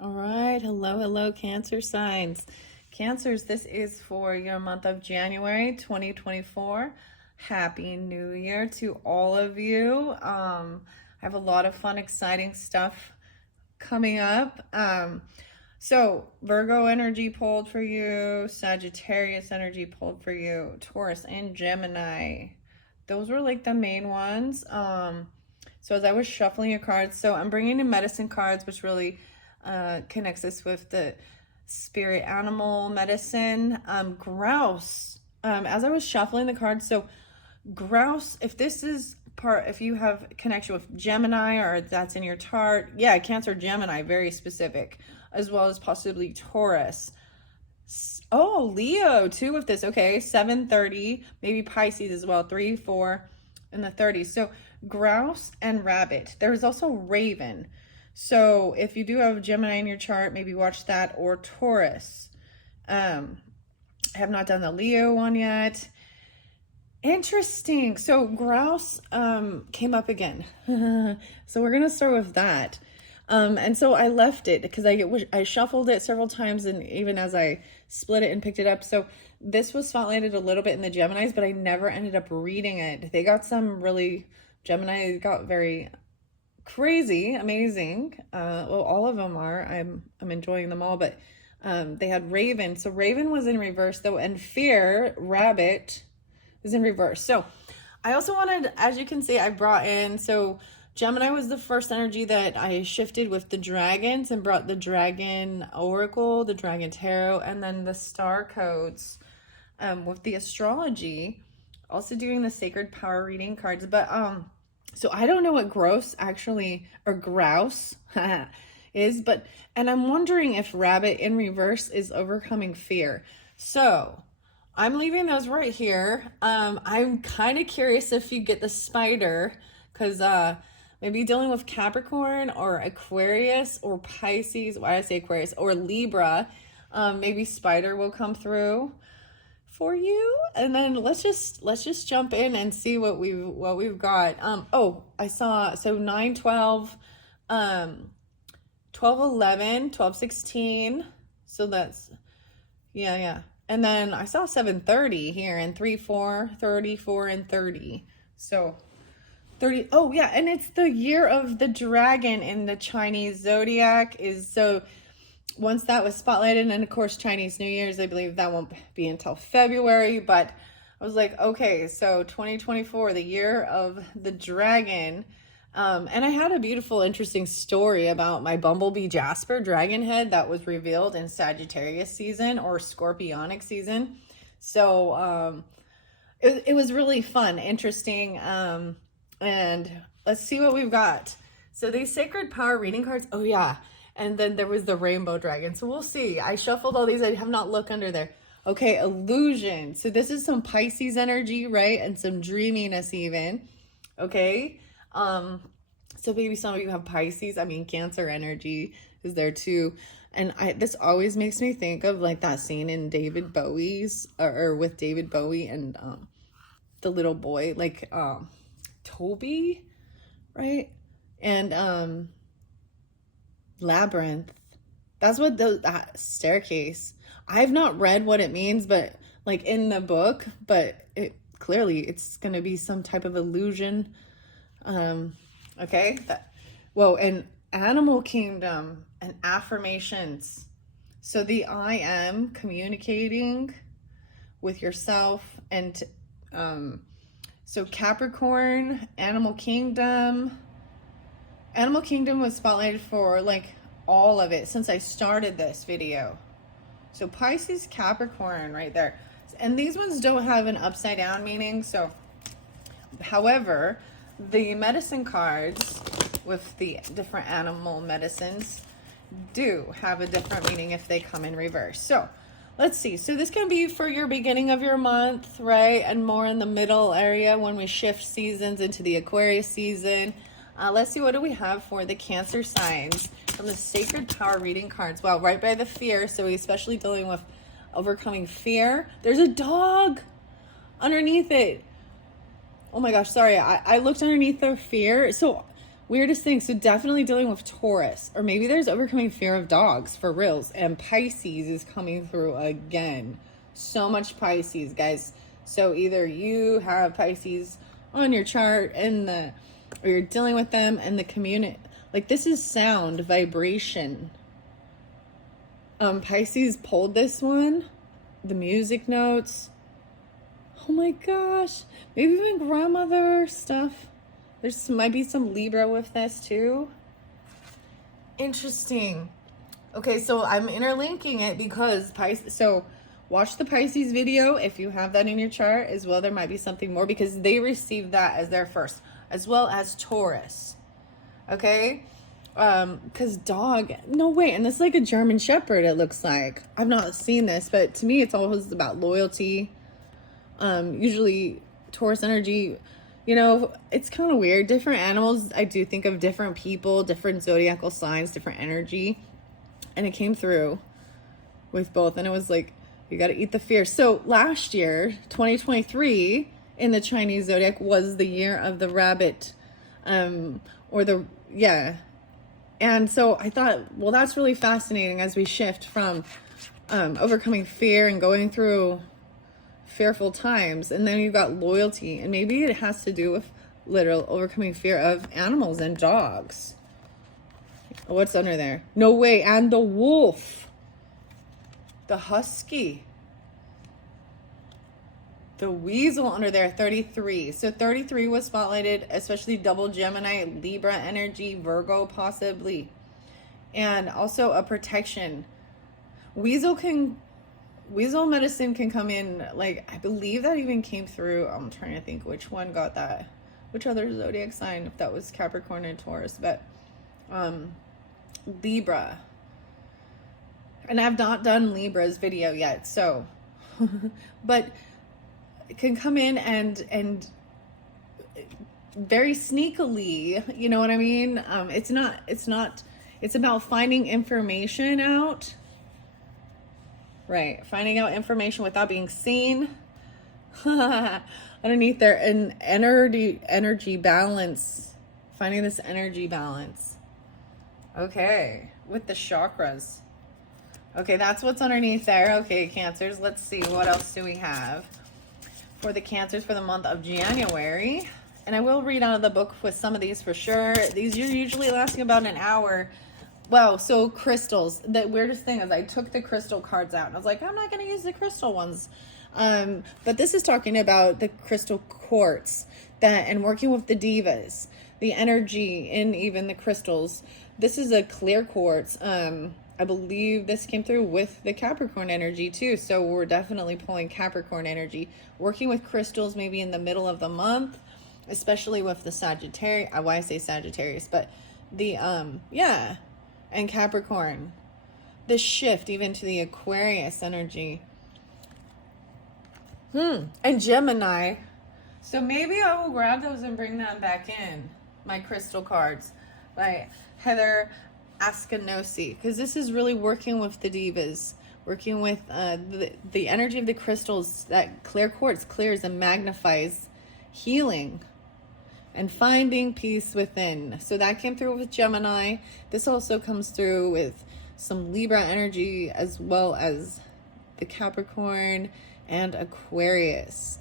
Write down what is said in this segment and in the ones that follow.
All right. Hello, Cancer signs. Cancers, this is for your month of January 2024. Happy New Year to all of you. I have a lot of fun, exciting stuff coming up. So Virgo energy pulled for you, Sagittarius energy pulled for you, Taurus and Gemini. Those were like the main ones. So as I was shuffling your cards, so I'm bringing in medicine cards, which really connects us with the spirit animal medicine. Grouse. As I was shuffling the cards, so Grouse, if you have connection with Gemini or that's in your chart, yeah, Cancer, Gemini, very specific, as well as possibly Taurus. Oh, Leo too with this. Okay, 7:30, maybe Pisces as well, 3, 4, in the 30s. So Grouse and Rabbit. There's also Raven. So if you do have Gemini in your chart, maybe watch that, or Taurus. I have not done the Leo one yet. Interesting. So Grouse came up again. So we're gonna start with that. And so I left it because I shuffled it several times, and even as I split it and picked it up. So this was spotlighted a little bit in the Geminis, but I never ended up reading it. They got some really, Gemini got very crazy, amazing. Well, all of them are. I'm enjoying them all, but they had Raven. So Raven was in reverse though, and Fear, Rabbit, is in reverse. So I also wanted, as you can see, I brought in, so Gemini was the first energy that I shifted with the dragons and brought the dragon oracle, the dragon tarot, and then the star codes with the astrology, also doing the sacred power reading cards. But so I don't know what Grouse is, and I'm wondering if Rabbit in reverse is overcoming fear. So I'm leaving those right here. I'm kind of curious if you get the spider, because maybe dealing with Capricorn or Aquarius or Pisces, why I say Aquarius, or Libra, maybe spider will come through for you. And then let's just jump in and see what we've got. Oh, I saw, so 9, 12, 12, 11, 12, 16. So that's, yeah. And then I saw 7:30 here, and 3, 4, 34, and 30. So 30. Oh yeah, and it's the year of the dragon in the Chinese zodiac. So once that was spotlighted, and of course Chinese New Year's, I believe that won't be until February, but I was like, okay, so 2024, the year of the dragon. And I had a beautiful, interesting story about my Bumblebee Jasper dragon head that was revealed in Sagittarius season or Scorpionic season. So it was really fun, interesting. And let's see what we've got. So these sacred power reading cards, oh yeah. And then there was the rainbow dragon. So we'll see. I shuffled all these. I have not looked under there. Okay, illusion. So this is some Pisces energy, right? And some dreaminess even. Okay. So maybe some of you have Pisces. I mean, Cancer energy is there too. And this always makes me think of like that scene in David Bowie's, or with David Bowie and the little boy, like Toby, right? And Labyrinth. That's what that staircase. I've not read what it means, but like in the book, but clearly it's going to be some type of illusion. Okay. And animal kingdom and affirmations. So the I am communicating with yourself, and so Capricorn, animal kingdom. Animal kingdom was spotlighted for like all of it since I started this video. So Pisces, Capricorn right there. And these ones don't have an upside down meaning. So, however, the medicine cards with the different animal medicines do have a different meaning if they come in reverse. So let's see. So this can be for your beginning of your month, right? And more in the middle area when we shift seasons into the Aquarius season. Let's see, what do we have for the Cancer signs from the Sacred Power reading cards? Wow, right by the fear. So especially dealing with overcoming fear. There's a dog underneath it. Oh my gosh, sorry. I looked underneath the fear. So Weirdest thing. So definitely dealing with Taurus, or maybe there's overcoming fear of dogs for reals. And Pisces is coming through again. So much Pisces, guys. So either you have Pisces on your chart or you're dealing with them in the community. Like, this is sound, vibration. Pisces pulled this one. The music notes. Oh my gosh. Maybe even grandmother stuff. Might be some Libra with this too. Interesting. Okay, so I'm interlinking it because Pisces. So watch the Pisces video if you have that in your chart as well. There might be something more because they received that as their first, as well as Taurus. Okay? Because dog, no way. And this is like a German Shepherd, it looks like. I've not seen this, but to me, it's always about loyalty. Usually Taurus energy, you know, it's kind of weird. Different animals, I do think of different people, different zodiacal signs, different energy. And it came through with both. And it was like, you got to eat the fear. So last year, 2023, in the Chinese zodiac was the year of the rabbit. And so I thought, well, that's really fascinating as we shift from overcoming fear and going through fearful times. And then you've got loyalty. And maybe it has to do with literal overcoming fear of animals and dogs. What's under there? No way. And the wolf. The husky. The weasel under there, 33. So 33 was spotlighted, especially double Gemini, Libra energy, Virgo possibly. And also a protection. Weasel medicine can come in, like, I believe that even came through. I'm trying to think which one got that. Which other zodiac sign, if that was Capricorn and Taurus. But Libra. And I've not done Libra's video yet, so. But it can come in and very sneakily, you know what I mean? It's about finding information out. Right. Finding out information without being seen. Underneath there, an energy balance. Finding this energy balance. Okay. With the chakras. Okay, that's what's underneath there. Okay, Cancers. Let's see. What else do we have for the Cancers for the month of January? And I will read out of the book with some of these for sure. These are usually lasting about an hour. Wow, so crystals. The weirdest thing is I took the crystal cards out. And I was like, I'm not going to use the crystal ones. But this is talking about the crystal quartz and working with the divas. The energy in even the crystals. This is a clear quartz. I believe this came through with the Capricorn energy too. So we're definitely pulling Capricorn energy. Working with crystals maybe in the middle of the month, especially with the Sagittarius. Why I say Sagittarius, but the, and Capricorn. The shift even to the Aquarius energy. And Gemini. So maybe I will grab those and bring them back in. My crystal cards. By Heather Askinosi, because this is really working with the divas, working with the energy of the crystals. That clear quartz clears and magnifies healing and finding peace within. So that came through with Gemini. This also comes through with some Libra energy as well as the Capricorn and Aquarius.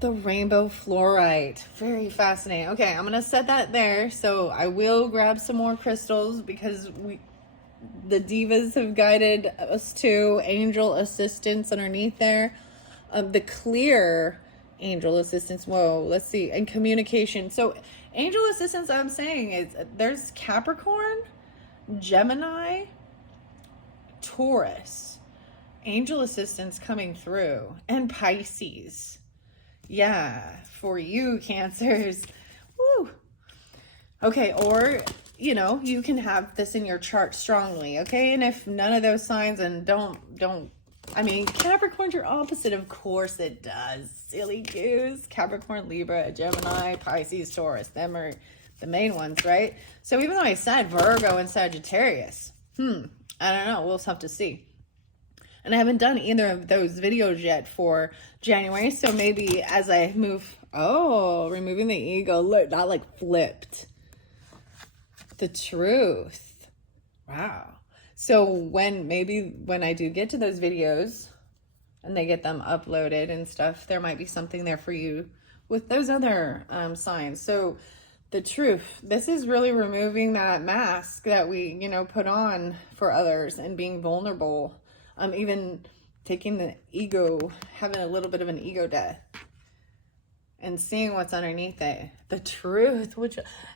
The rainbow fluorite. Very fascinating. Okay, I'm going to set that there. So I will grab some more crystals because the divas have guided us to angel assistance underneath there. The clear angel assistance. Whoa, let's see. And communication. So angel assistance, I'm saying, is there's Capricorn, Gemini, Taurus. Angel assistance coming through. And Pisces. Yeah, for you, Cancers. Woo. Okay, or, you know, you can have this in your chart strongly, okay? And if none of those signs, and I mean, Capricorn's your opposite. Of course it does. Silly goose. Capricorn, Libra, Gemini, Pisces, Taurus. Them are the main ones, right? So even though I said Virgo and Sagittarius, I don't know. We'll have to see. And I haven't done either of those videos yet for January. So maybe as I move, removing the ego, look, not like flipped. The truth. Wow. So maybe when I do get to those videos and they get them uploaded and stuff, there might be something there for you with those other signs. So the truth, this is really removing that mask that we, put on for others and being vulnerable. Even taking the ego, having a little bit of an ego death and seeing what's underneath it. The truth,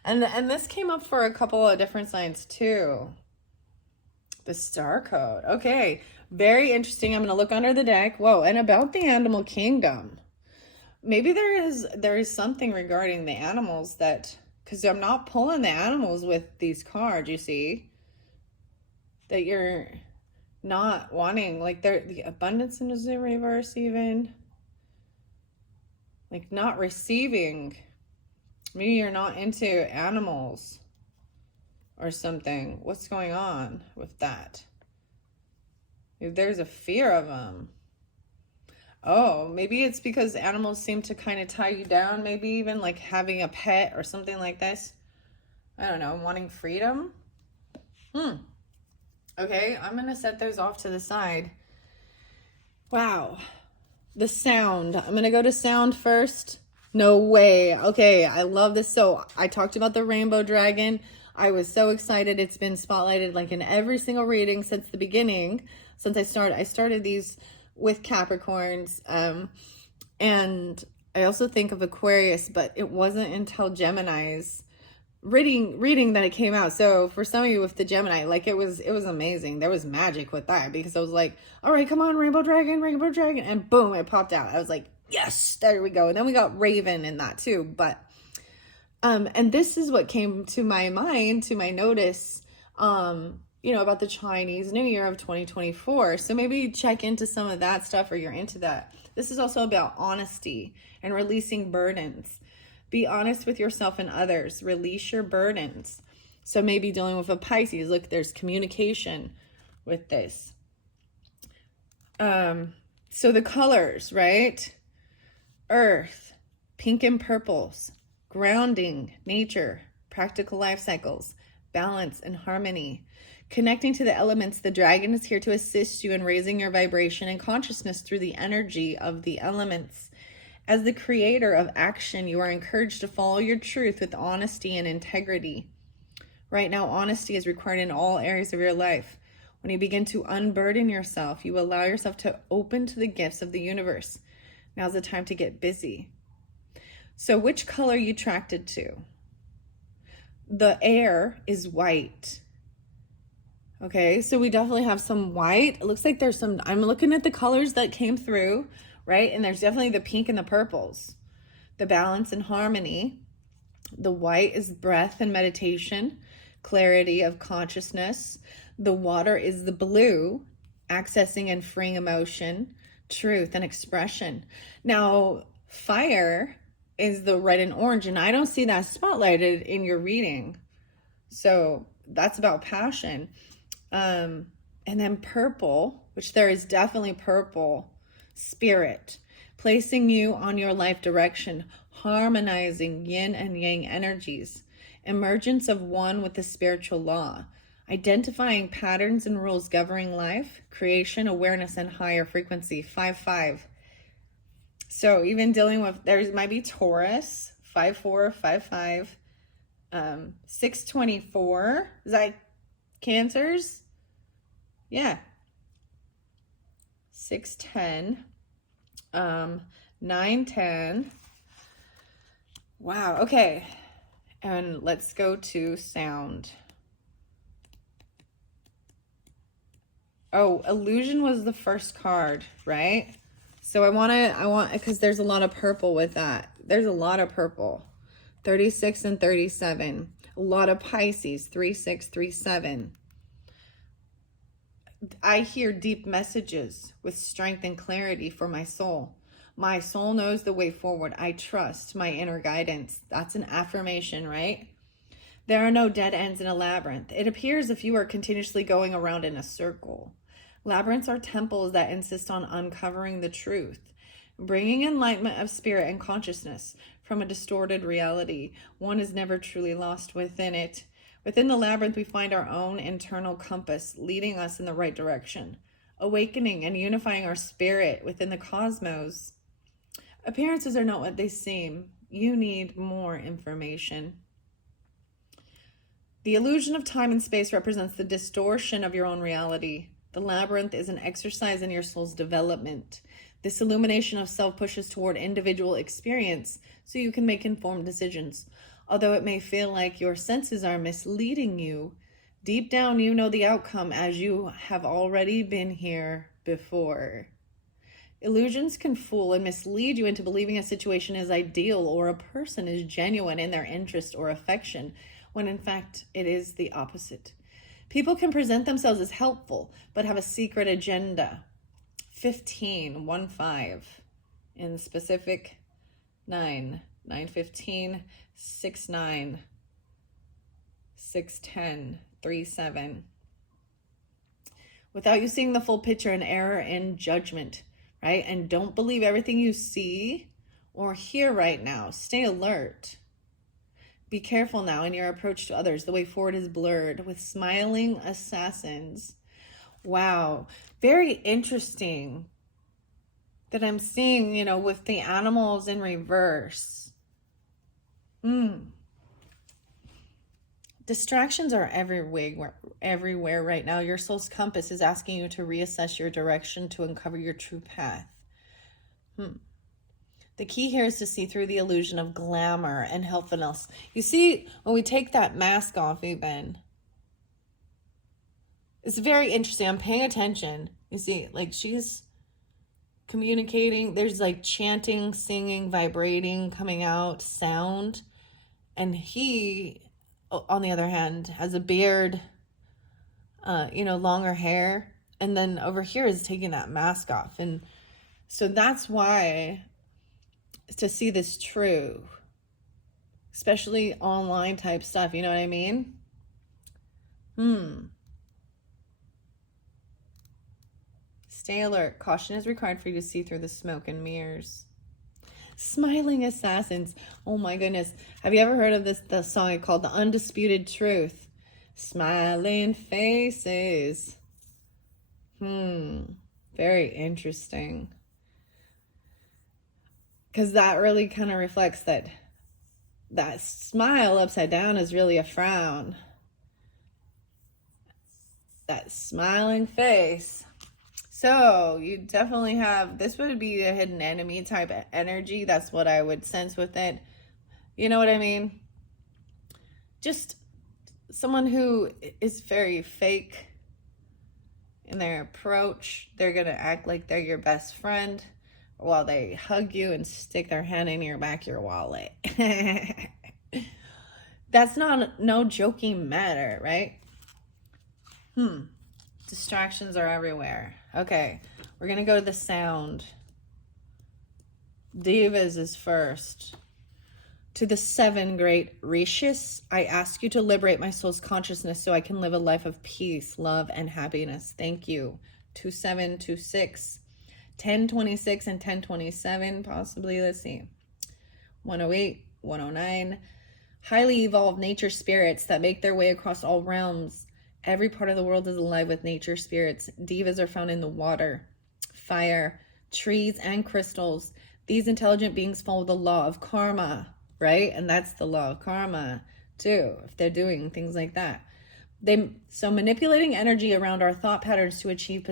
and this came up for a couple of different signs too. The star code. Okay, very interesting. I'm going to look under the deck. Whoa, and about the animal kingdom. Maybe there is something regarding the animals that, because I'm not pulling the animals with these cards, you see, that you're not wanting, like the abundance in the reverse even. Like not receiving. Maybe you're not into animals or something. What's going on with that? If there's a fear of them. Oh, maybe it's because animals seem to kind of tie you down. Maybe even like having a pet or something like this. I don't know, wanting freedom. Okay, I'm going to set those off to the side. Wow. The sound. I'm going to go to sound first. No way. Okay, I love this. So I talked about the rainbow dragon. I was so excited. It's been spotlighted like in every single reading since the beginning. Since I started these with Capricorns. And I also think of Aquarius, but it wasn't until Gemini's reading that it came out. So for some of you with the Gemini, like it was amazing. There was magic with that because I was like, all right, come on, rainbow dragon, and boom, it popped out. I was like, yes, there we go. And then we got Raven in that too. But and this is what came to my mind, to my notice, about the Chinese New Year of 2024. So maybe check into some of that stuff, or you're into that. This is also about honesty and releasing burdens. Be honest with yourself and others. Release your burdens. So maybe dealing with a Pisces. Look, there's communication with this. So the colors, right? Earth, pink and purples, grounding, nature, practical life cycles, balance and harmony. Connecting to the elements, the dragon is here to assist you in raising your vibration and consciousness through the energy of the elements. As the creator of action, you are encouraged to follow your truth with honesty and integrity. Right now, honesty is required in all areas of your life. When you begin to unburden yourself, you allow yourself to open to the gifts of the universe. Now's the time to get busy. So which color are you attracted to? The air is white. Okay, so we definitely have some white. It looks like there's some, I'm looking at the colors that came through, right? And there's definitely the pink and the purples. The balance and harmony. The white is breath and meditation, clarity of consciousness. The water is the blue, accessing and freeing emotion, truth and expression. Now, fire is the red and orange, and I don't see that spotlighted in your reading. So that's about passion. And then purple, which there is definitely purple, spirit, placing you on your life direction, harmonizing yin and yang energies, emergence of one with the spiritual law, identifying patterns and rules governing life, creation, awareness, and higher frequency, 5-5. So even dealing with, there might be Taurus, 5-4, 5-5, 6-24, is that Cancers? Yeah. 6-10, 9-10. Wow, okay. And let's go to sound. Oh, illusion was the first card, right? So I want, because there's a lot of purple with that. There's a lot of purple. 36 and 37. A lot of Pisces, 3-6, 3-7. I hear deep messages with strength and clarity for my soul. My soul knows the way forward. I trust my inner guidance. That's an affirmation, right? There are no dead ends in a labyrinth. It appears if you are continuously going around in a circle. Labyrinths are temples that insist on uncovering the truth, bringing enlightenment of spirit and consciousness from a distorted reality. One is never truly lost within it. Within the labyrinth, we find our own internal compass leading us in the right direction, awakening and unifying our spirit within the cosmos. Appearances are not what they seem. You need more information. The illusion of time and space represents the distortion of your own reality. The labyrinth is an exercise in your soul's development. This illumination of self pushes toward individual experience so you can make informed decisions. Although it may feel like your senses are misleading you, deep down you know the outcome as you have already been here before. Illusions can fool and mislead you into believing a situation is ideal or a person is genuine in their interest or affection, when in fact it is the opposite. People can present themselves as helpful, but have a secret agenda. 15 in specific 9, 915, 69, 610, 37. Without you seeing the full picture, an error in judgment, right? And don't believe everything you see or hear right now. Stay alert. Be careful now in your approach to others. The way forward is blurred with smiling assassins. Wow, very interesting that I'm seeing, with the animals in reverse. Distractions are everywhere right now. Your soul's compass is asking you to reassess your direction to uncover your true path. The key here is to see through the illusion of glamour and helpfulness. You see, when we take that mask off, even, it's very interesting. I'm paying attention. You see, like she's communicating. There's like chanting, singing, vibrating, coming out, sound. And he, on the other hand, has a beard, longer hair. And then over here is taking that mask off. And so that's why, to see this true, especially online type stuff, you know what I mean? Stay alert. Caution is required for you to see through the smoke and mirrors. Smiling assassins. Oh my goodness. Have you ever heard of the song called The Undisputed Truth? Smiling faces. Very interesting. Because that really kind of reflects that smile upside down is really a frown. That smiling face. So you definitely have, this would be a hidden enemy type of energy. That's what I would sense with it. You know what I mean? Just someone who is very fake in their approach. They're going to act like they're your best friend while they hug you and stick their hand in your back your wallet. That's no joking matter, right? Distractions are everywhere. Okay, we're gonna go to the sound. Divas is first. To the 7 great rishis, I ask you to liberate my soul's consciousness so I can live a life of peace, love, and happiness. Thank you. 2726, 1026, and 1027, possibly. Let's see. 108, 109. Highly evolved nature spirits that make their way across all realms. Every part of the world is alive with nature spirits. Divas are found in the water, fire, trees, and crystals. These intelligent beings follow the law of karma, right? And that's the law of karma, too, if they're doing things like that. So manipulating energy around our thought patterns to achieve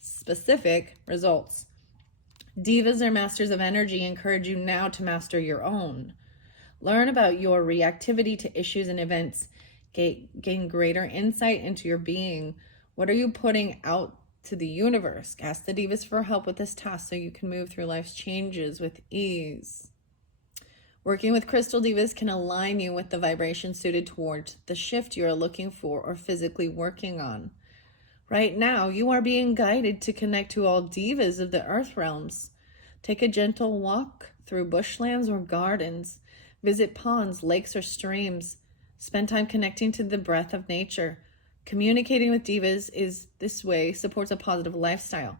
specific results. Divas are masters of energy. Encourage you now to master your own. Learn about your reactivity to issues and events. Gain greater insight into your being. What are you putting out to the universe? Ask the divas for help with this task so you can move through life's changes with ease. Working with crystal divas can align you with the vibration suited towards the shift you are looking for or physically working on. Right now, you are being guided to connect to all divas of the earth realms. Take a gentle walk through bushlands or gardens. Visit ponds, lakes, or streams. Spend time connecting to the breath of nature. Communicating with divas is this way supports a positive lifestyle.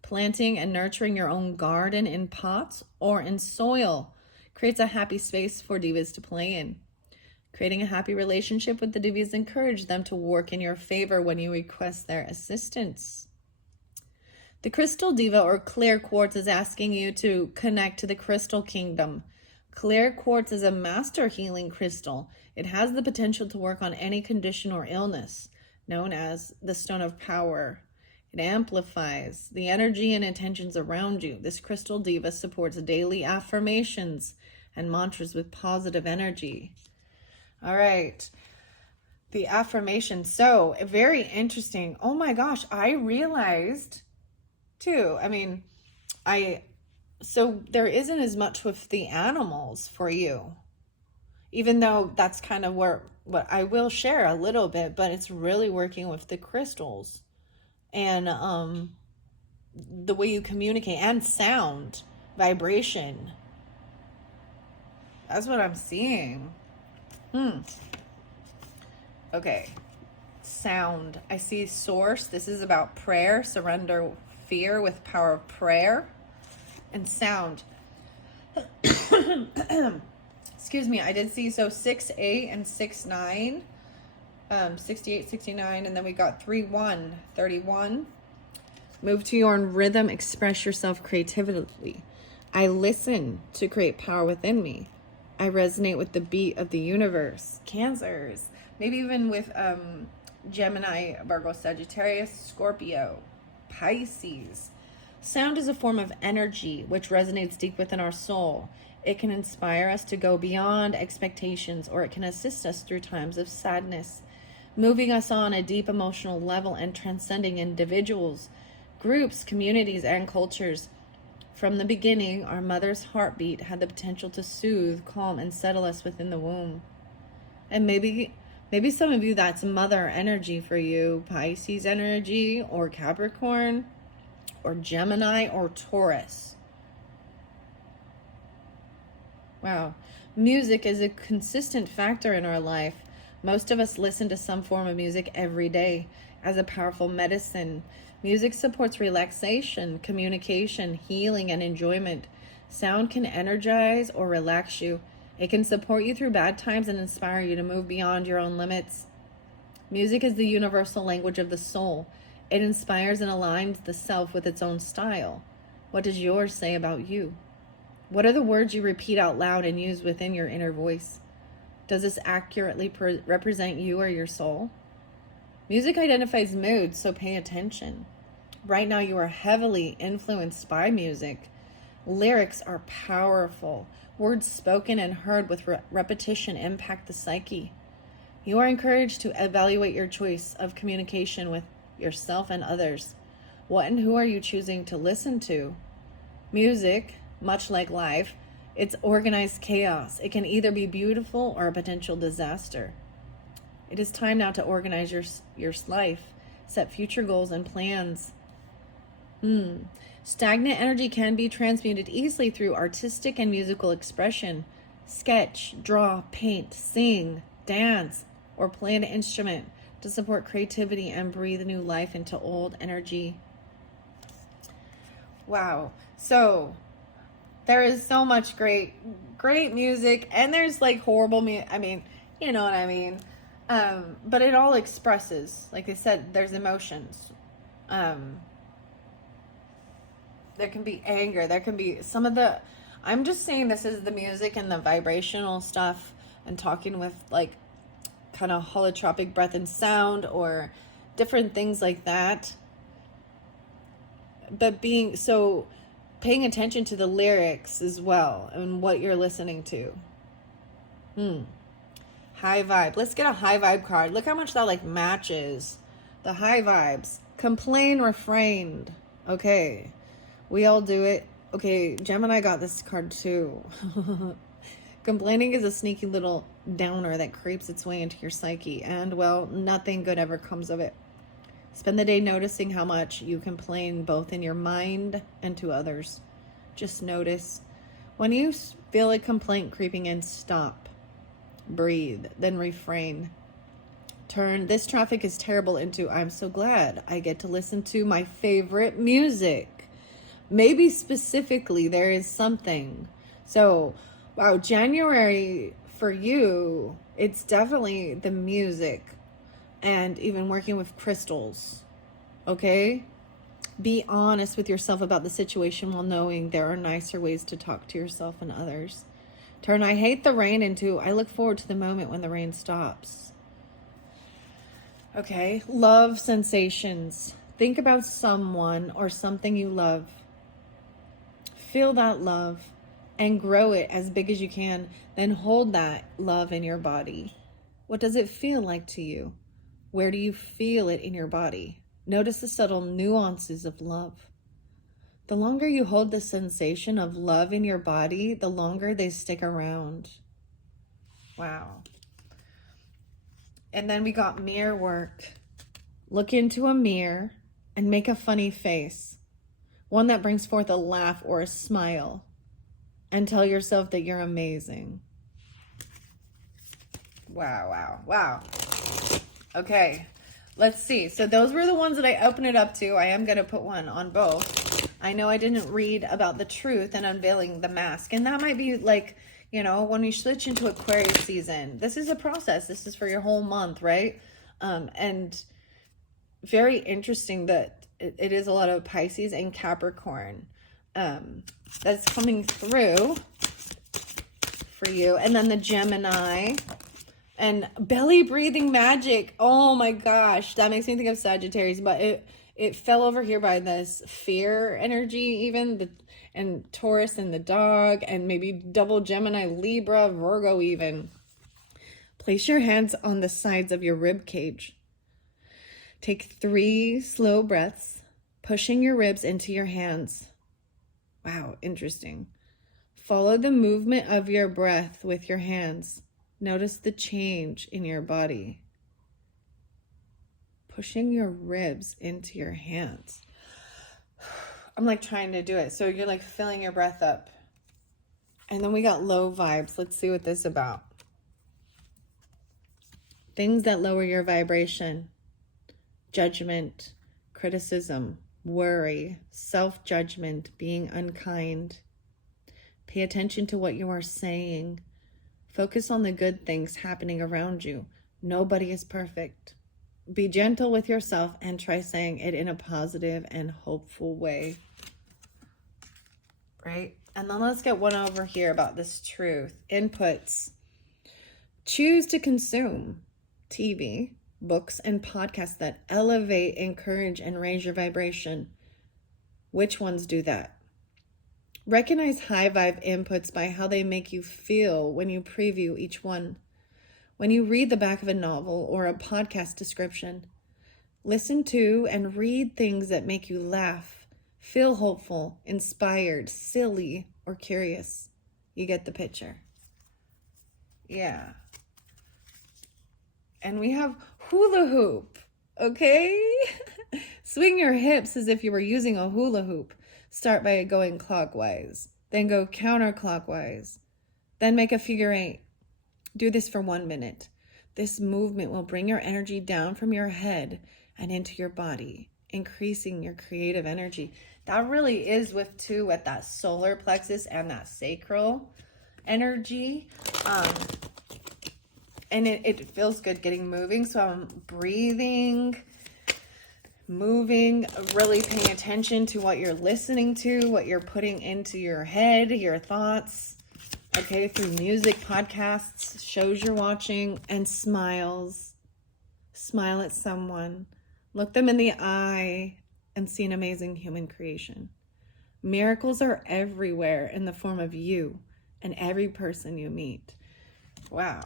Planting and nurturing your own garden in pots or in soil creates a happy space for divas to play in. Creating a happy relationship with the Divas encourage them to work in your favor when you request their assistance. The Crystal Diva, or Clear Quartz, is asking you to connect to the Crystal Kingdom. Clear Quartz is a master healing crystal. It has the potential to work on any condition or illness, known as the Stone of Power. It amplifies the energy and intentions around you. This Crystal Diva supports daily affirmations and mantras with positive energy. All right. The affirmation. So, very interesting. Oh my gosh, I realized too. So there isn't as much with the animals for you, even though that's kind of what I will share a little bit, but it's really working with the crystals and the way you communicate and sound, vibration. That's what I'm seeing. Okay. Sound. I see source. This is about prayer. Surrender fear with power of prayer. And sound. Excuse me. I did see 6-8 and 6-9. 68, 69, and then we got 3-1, 31. Move to your own rhythm. Express yourself creatively. I listen to create power within me. I resonate with the beat of the universe. Cancers. Maybe even with Gemini, Virgo, Sagittarius, Scorpio, Pisces. Sound is a form of energy which resonates deep within our soul. It can inspire us to go beyond expectations, or it can assist us through times of sadness, moving us on a deep emotional level and transcending individuals, groups, communities, and cultures. From the beginning, our mother's heartbeat had the potential to soothe, calm, and settle us within the womb. And maybe some of you, that's mother energy for you, Pisces energy, or Capricorn, or Gemini, or Taurus. Wow. Music is a consistent factor in our life. Most of us listen to some form of music every day as a powerful medicine. Music supports relaxation, communication, healing, and enjoyment. Sound can energize or relax you. It can support you through bad times and inspire you to move beyond your own limits. Music is the universal language of the soul. It inspires and aligns the self with its own style. What does yours say about you? What are the words you repeat out loud and use within your inner voice? Does this accurately represent you or your soul? Music identifies moods, so pay attention. Right now, you are heavily influenced by music. Lyrics are powerful. Words spoken and heard with repetition impact the psyche. You are encouraged to evaluate your choice of communication with yourself and others. What and who are you choosing to listen to? Music, much like life, it's organized chaos. It can either be beautiful or a potential disaster. It is time now to organize your life, set future goals and plans. Stagnant energy can be transmuted easily through artistic and musical expression. Sketch, draw, paint, sing, dance, or play an instrument to support creativity and breathe new life into old energy. Wow. So there is so much great music, and there's like horrible music. I mean, you know what I mean? But it all expresses, like I said, there's emotions. There can be anger. There can be I'm just saying this is the music and the vibrational stuff, and talking with like kind of holotropic breath and sound or different things like that. But paying attention to the lyrics as well and what you're listening to. High vibe. Let's get a high vibe card. Look how much that like matches the high vibes. Complain, refrained. Okay. We all do it. Okay, Gemini got this card too. Complaining is a sneaky little downer that creeps its way into your psyche, and well, nothing good ever comes of it. Spend the day noticing how much you complain, both in your mind and to others. Just notice. When you feel a complaint creeping in, stop. Breathe, then refrain. Turn "this traffic is terrible" into "I'm so glad I get to listen to my favorite music." Maybe specifically there is something. So, wow, January for you It's definitely the music and even working with crystals. Okay? Be honest with yourself about the situation while knowing there are nicer ways to talk to yourself and others. Turn I hate the rain into I look forward to the moment when the rain stops. Okay? Love sensations. Think about someone or something you love. Feel that love and grow it as big as you can. Then hold that love in your body. What does it feel like to you? Where do you feel it in your body? Notice the subtle nuances of love. The longer you hold the sensation of love in your body, the longer they stick around. Wow. And then we got mirror work. Look into a mirror and make a funny face. One that brings forth a laugh or a smile. And tell yourself that you're amazing. Wow, wow, wow. Okay, let's see. So those were the ones that I opened it up to. I am going to put one on both. I know I didn't read about the truth and unveiling the mask. And that might be like, you know, when we switch into Aquarius season. This is a process. This is for your whole month, right? And very interesting that it is a lot of Pisces and Capricorn that's coming through for you. And then the Gemini and belly breathing magic. Oh my gosh, that makes me think of Sagittarius, but it fell over here by this fear energy, even and Taurus and the dog, and maybe double Gemini, Libra, Virgo even. Place your hands on the sides of your rib cage. Take 3 slow breaths, pushing your ribs into your hands. Wow, interesting. Follow the movement of your breath with your hands. Notice the change in your body. Pushing your ribs into your hands. I'm like trying to do it. So you're like filling your breath up. And then we got low vibes. Let's see what this is about. Things that lower your vibration. Judgment, criticism, worry, self-judgment, being unkind. Pay attention to what you are saying. Focus on the good things happening around you. Nobody is perfect. Be gentle with yourself and try saying it in a positive and hopeful way. Right? And then let's get one over here about this truth. Inputs. Choose to consume TV, books, and podcasts that elevate, encourage, and raise your vibration. Which ones do that? Recognize high vibe inputs by how they make you feel when you preview each one. When you read the back of a novel or a podcast description, listen to and read things that make you laugh, feel hopeful, inspired, silly, or curious. You get the picture. Yeah. And we have hula hoop, okay? Swing your hips as if you were using a hula hoop. Start by going clockwise, then go counterclockwise, then make a figure 8. Do this for 1 minute. This movement will bring your energy down from your head and into your body, increasing your creative energy. That really is with that solar plexus and that sacral energy. And it feels good getting moving. So I'm breathing, moving, really paying attention to what you're listening to, what you're putting into your head, your thoughts, okay, through music, podcasts, shows you're watching, and smiles. Smile at someone. Look them in the eye and see an amazing human creation. Miracles are everywhere in the form of you and every person you meet. Wow.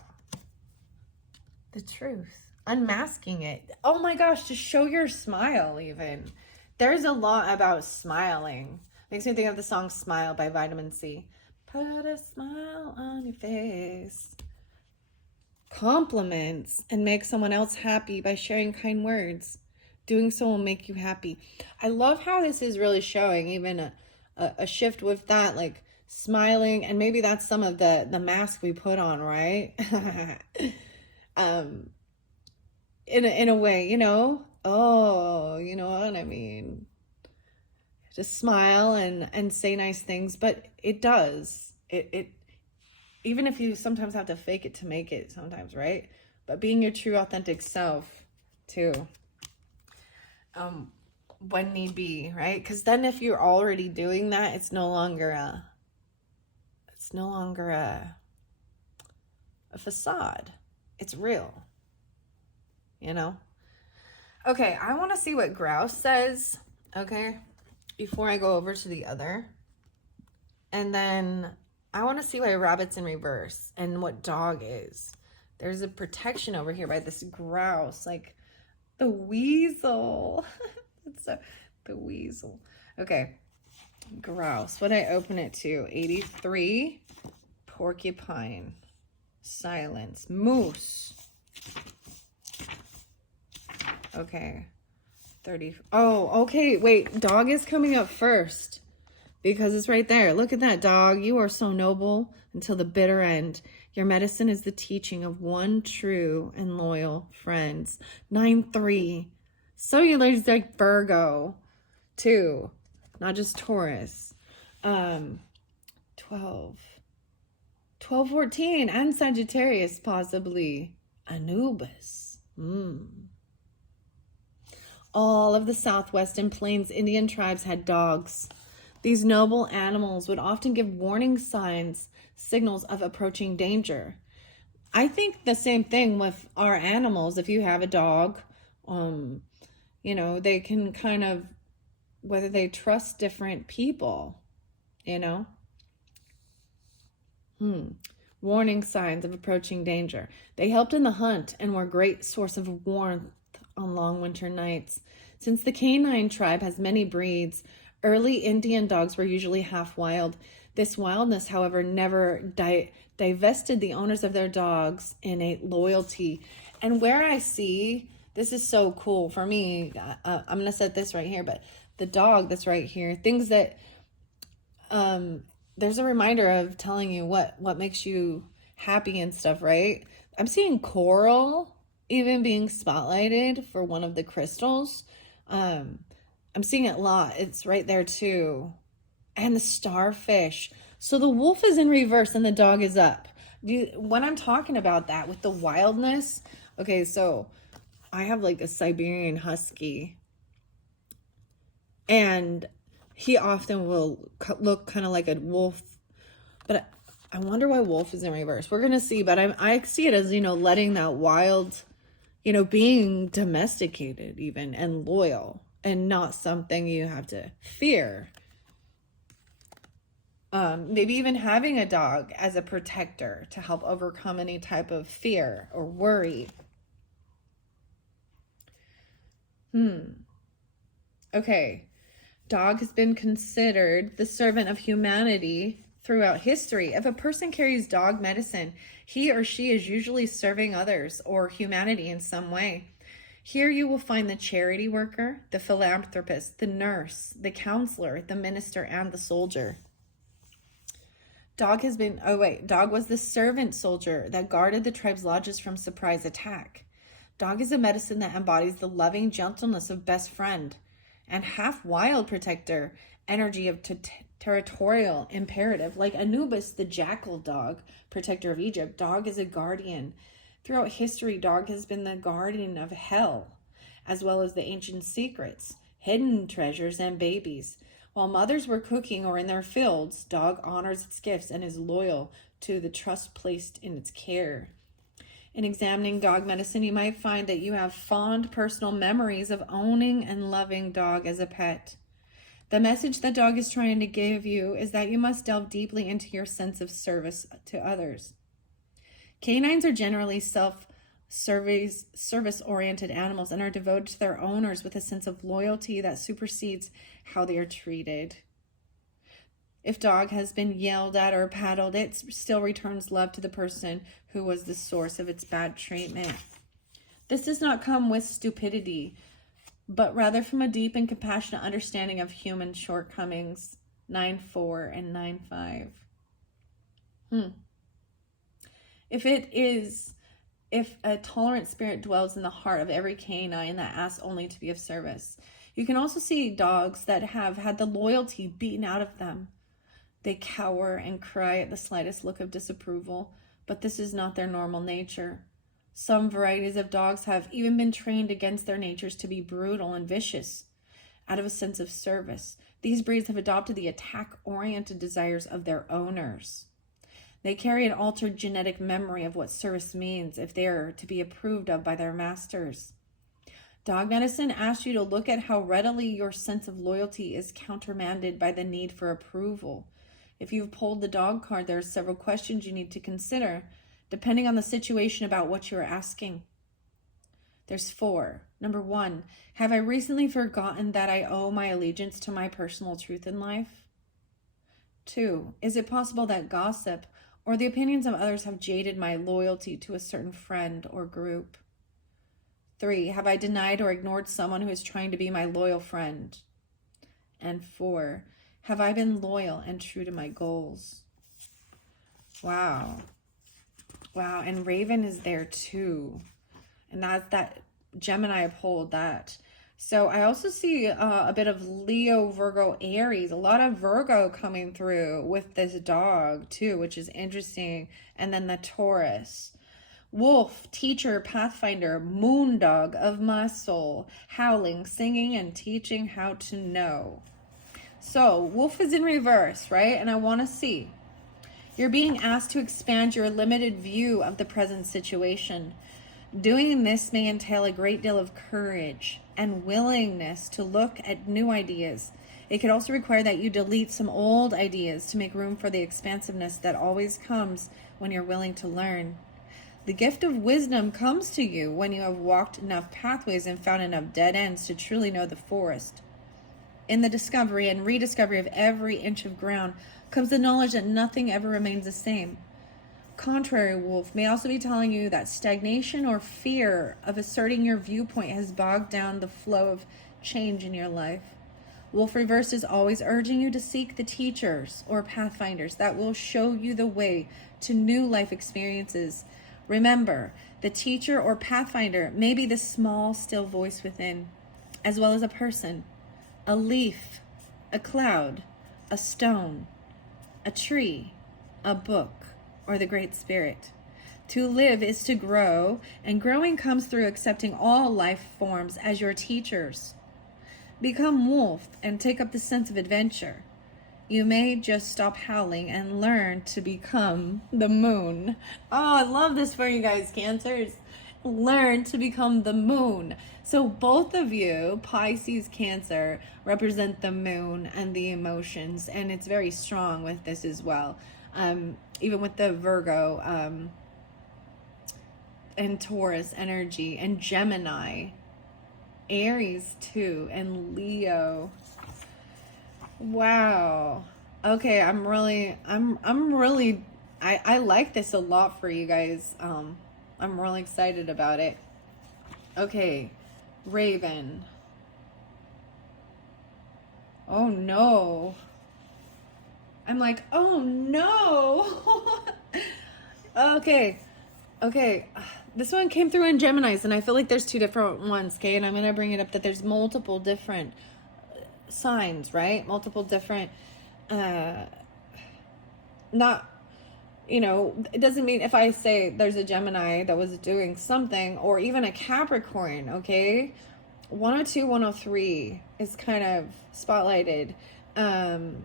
The truth. Unmasking it. Oh my gosh, to show your smile even. There's a lot about smiling. Makes me think of the song Smile by Vitamin C. Put a smile on your face. Compliments and make someone else happy by sharing kind words. Doing so will make you happy. I love how this is really showing even a shift with that, like smiling, and maybe that's some of the mask we put on, right? In a way, you know, oh, you know what I mean? Just smile and say nice things, but it does. It even if you sometimes have to fake it to make it sometimes, right? But being your true authentic self too. When need be, right? Because then if you're already doing that, it's no longer a facade. It's real, you know? Okay, I want to see what Grouse says, okay, before I go over to the other. And then I want to see why rabbit's in reverse and what dog is. There's a protection over here by this grouse, like the weasel. The weasel. Okay, grouse. What I open it to? 83, porcupine, silence, moose. Okay, 30. Oh, okay, wait, dog is coming up first because it's right there. Look at that, dog. You are so noble until the bitter end. Your medicine is the teaching of one true and loyal friends. 9-3. Cellular is like Virgo, too, not just Taurus. 12-14, and Sagittarius, possibly. Anubis. All of the Southwest and Plains Indian tribes had dogs. These noble animals would often give warning signs, signals of approaching danger. I think the same thing with our animals. If you have a dog, you know, they can kind of, whether they trust different people, you know. Warning signs of approaching danger. They helped in the hunt and were a great source of warmth on long winter nights. Since the canine tribe has many breeds, early Indian dogs were usually half wild. This wildness, however, never divested the owners of their dogs innate loyalty. And where I see, this is so cool for me, I'm going to set this right here, but the dog that's right here, things that, there's a reminder of telling you what makes you happy and stuff, right? I'm seeing coral even being spotlighted for one of the crystals. I'm seeing it a lot. It's right there too. And the starfish. So the wolf is in reverse and the dog is up. When I'm talking about that with the wildness, okay, so I have like a Siberian Husky, and he often will look kind of like a wolf, but I wonder why wolf is in reverse. We're going to see, but I see it as, you know, letting that wild, you know, being domesticated even and loyal and not something you have to fear. Maybe even having a dog as a protector to help overcome any type of fear or worry. Okay. Dog has been considered the servant of humanity throughout history. If a person carries dog medicine, he or she is usually serving others or humanity in some way. Here you will find the charity worker, the philanthropist, the nurse, the counselor, the minister, and the soldier. Dog was the servant soldier that guarded the tribe's lodges from surprise attack. Dog is a medicine that embodies the loving gentleness of best friend and half-wild protector energy of territorial imperative. Like Anubis, the jackal dog, protector of Egypt, dog is a guardian. Throughout history, dog has been the guardian of hell, as well as the ancient secrets, hidden treasures, and babies. While mothers were cooking or in their fields, dog honors its gifts and is loyal to the trust placed in its care. In examining dog medicine, you might find that you have fond personal memories of owning and loving dog as a pet. The message that dog is trying to give you is that you must delve deeply into your sense of service to others. Canines are generally service-oriented animals and are devoted to their owners with a sense of loyalty that supersedes how they are treated. If dog has been yelled at or paddled, it still returns love to the person who was the source of its bad treatment. This does not come with stupidity, but rather from a deep and compassionate understanding of human shortcomings. 9-4 and 9-5. If a tolerant spirit dwells in the heart of every canine that asks only to be of service. You can also see dogs that have had the loyalty beaten out of them. They cower and cry at the slightest look of disapproval, but this is not their normal nature. Some varieties of dogs have even been trained against their natures to be brutal and vicious. Out of a sense of service, these breeds have adopted the attack-oriented desires of their owners. They carry an altered genetic memory of what service means if they are to be approved of by their masters. Dog medicine asks you to look at how readily your sense of loyalty is countermanded by the need for approval. If you've pulled the dog card, there are several questions you need to consider, depending on the situation about what you're asking. There's 4. Number 1, have I recently forgotten that I owe my allegiance to my personal truth in life? 2, is it possible that gossip or the opinions of others have jaded my loyalty to a certain friend or group? 3, have I denied or ignored someone who is trying to be my loyal friend? And 4, have I been loyal and true to my goals? Wow. Wow, and Raven is there too. And that's that Gemini uphold that. So I also see a bit of Leo, Virgo, Aries. A lot of Virgo coming through with this dog too, which is interesting. And then the Taurus. Wolf, teacher, pathfinder, moon dog of my soul, howling, singing, and teaching how to know. So wolf is in reverse, right? And I want to see. You're being asked to expand your limited view of the present situation. Doing this may entail a great deal of courage and willingness to look at new ideas. It could also require that you delete some old ideas to make room for the expansiveness that always comes when you're willing to learn. The gift of wisdom comes to you when you have walked enough pathways and found enough dead ends to truly know the forest. In the discovery and rediscovery of every inch of ground comes the knowledge that nothing ever remains the same. Contrary wolf may also be telling you that stagnation or fear of asserting your viewpoint has bogged down the flow of change in your life. Wolf reverse is always urging you to seek the teachers or pathfinders that will show you the way to new life experiences. Remember, the teacher or pathfinder may be the small, still voice within, as well as a person, a leaf, a cloud, a stone, a tree, a book, or the Great Spirit. To live is to grow, and growing comes through accepting all life forms as your teachers. Become wolf and take up the sense of adventure. You may just stop howling and learn to become the moon. Oh, I love this for you guys, Cancers. Learn to become the moon. So both of you, Pisces, Cancer, represent the moon and the emotions, and it's very strong with this as well. Even with the Virgo and Taurus energy, and Gemini, Aries too, and Leo. Wow. Okay, I like this a lot for you guys. I'm really excited about it. Okay, Raven. Oh no. I'm like, oh no. Okay. This one came through in Geminis, and I feel like there's 2 different ones, okay? And I'm going to bring it up that there's multiple different signs, right? Multiple different, not, it doesn't mean if I say there's a Gemini that was doing something, or even a Capricorn, okay? 102, 103 is kind of spotlighted. And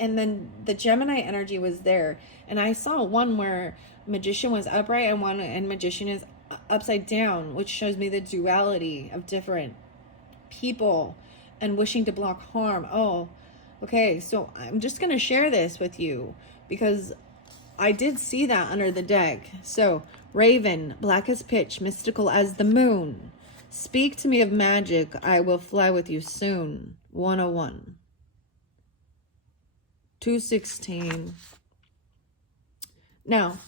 then the Gemini energy was there, and I saw one where Magician was upright and Magician is upside down, which shows me the duality of different people and wishing to block harm. Oh, okay, so I'm just going to share this with you because I did see that under the deck. So, Raven, black as pitch, mystical as the moon. Speak to me of magic, I will fly with you soon. 101. 216. Now,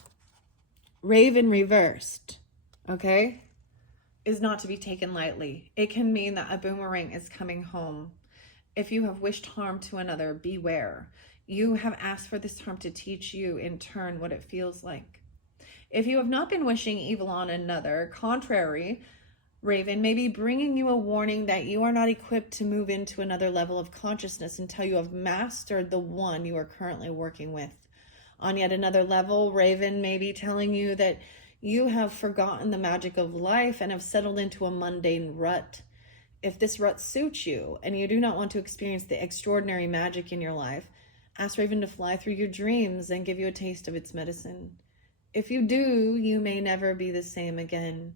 Raven reversed, okay, is not to be taken lightly. It can mean that a boomerang is coming home. If you have wished harm to another, beware. You have asked for this harm to teach you in turn what it feels like. If you have not been wishing evil on another, contrary, Raven may be bringing you a warning that you are not equipped to move into another level of consciousness until you have mastered the one you are currently working with. On yet another level, Raven may be telling you that you have forgotten the magic of life and have settled into a mundane rut. If this rut suits you and you do not want to experience the extraordinary magic in your life, ask Raven to fly through your dreams and give you a taste of its medicine. If you do, you may never be the same again.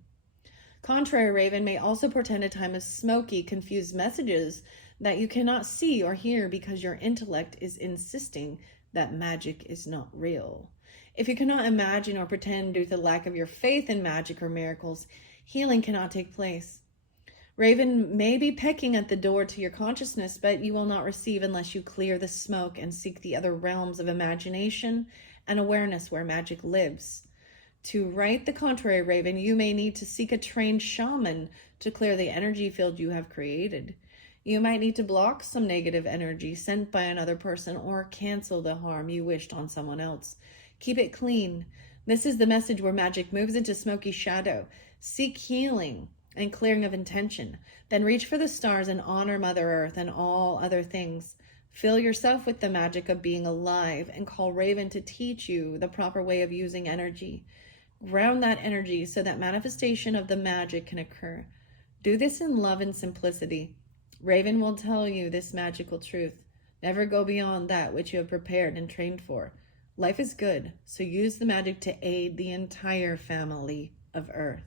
Contrary Raven may also portend a time of smoky, confused messages that you cannot see or hear because your intellect is insisting that magic is not real. If you cannot imagine or pretend due to the lack of your faith in magic or miracles, healing cannot take place. Raven may be pecking at the door to your consciousness, but you will not receive unless you clear the smoke and seek the other realms of imagination and awareness where magic lives. To right the contrary, Raven, you may need to seek a trained shaman to clear the energy field you have created. You might need to block some negative energy sent by another person or cancel the harm you wished on someone else. Keep it clean. This is the message where magic moves into smoky shadow. Seek healing and clearing of intention. Then reach for the stars and honor Mother Earth and all other things. Fill yourself with the magic of being alive and call Raven to teach you the proper way of using energy. Ground that energy so that manifestation of the magic can occur. Do this in love and simplicity. Raven will tell you this magical truth. Never go beyond that which you have prepared and trained for. Life is good, so use the magic to aid the entire family of Earth.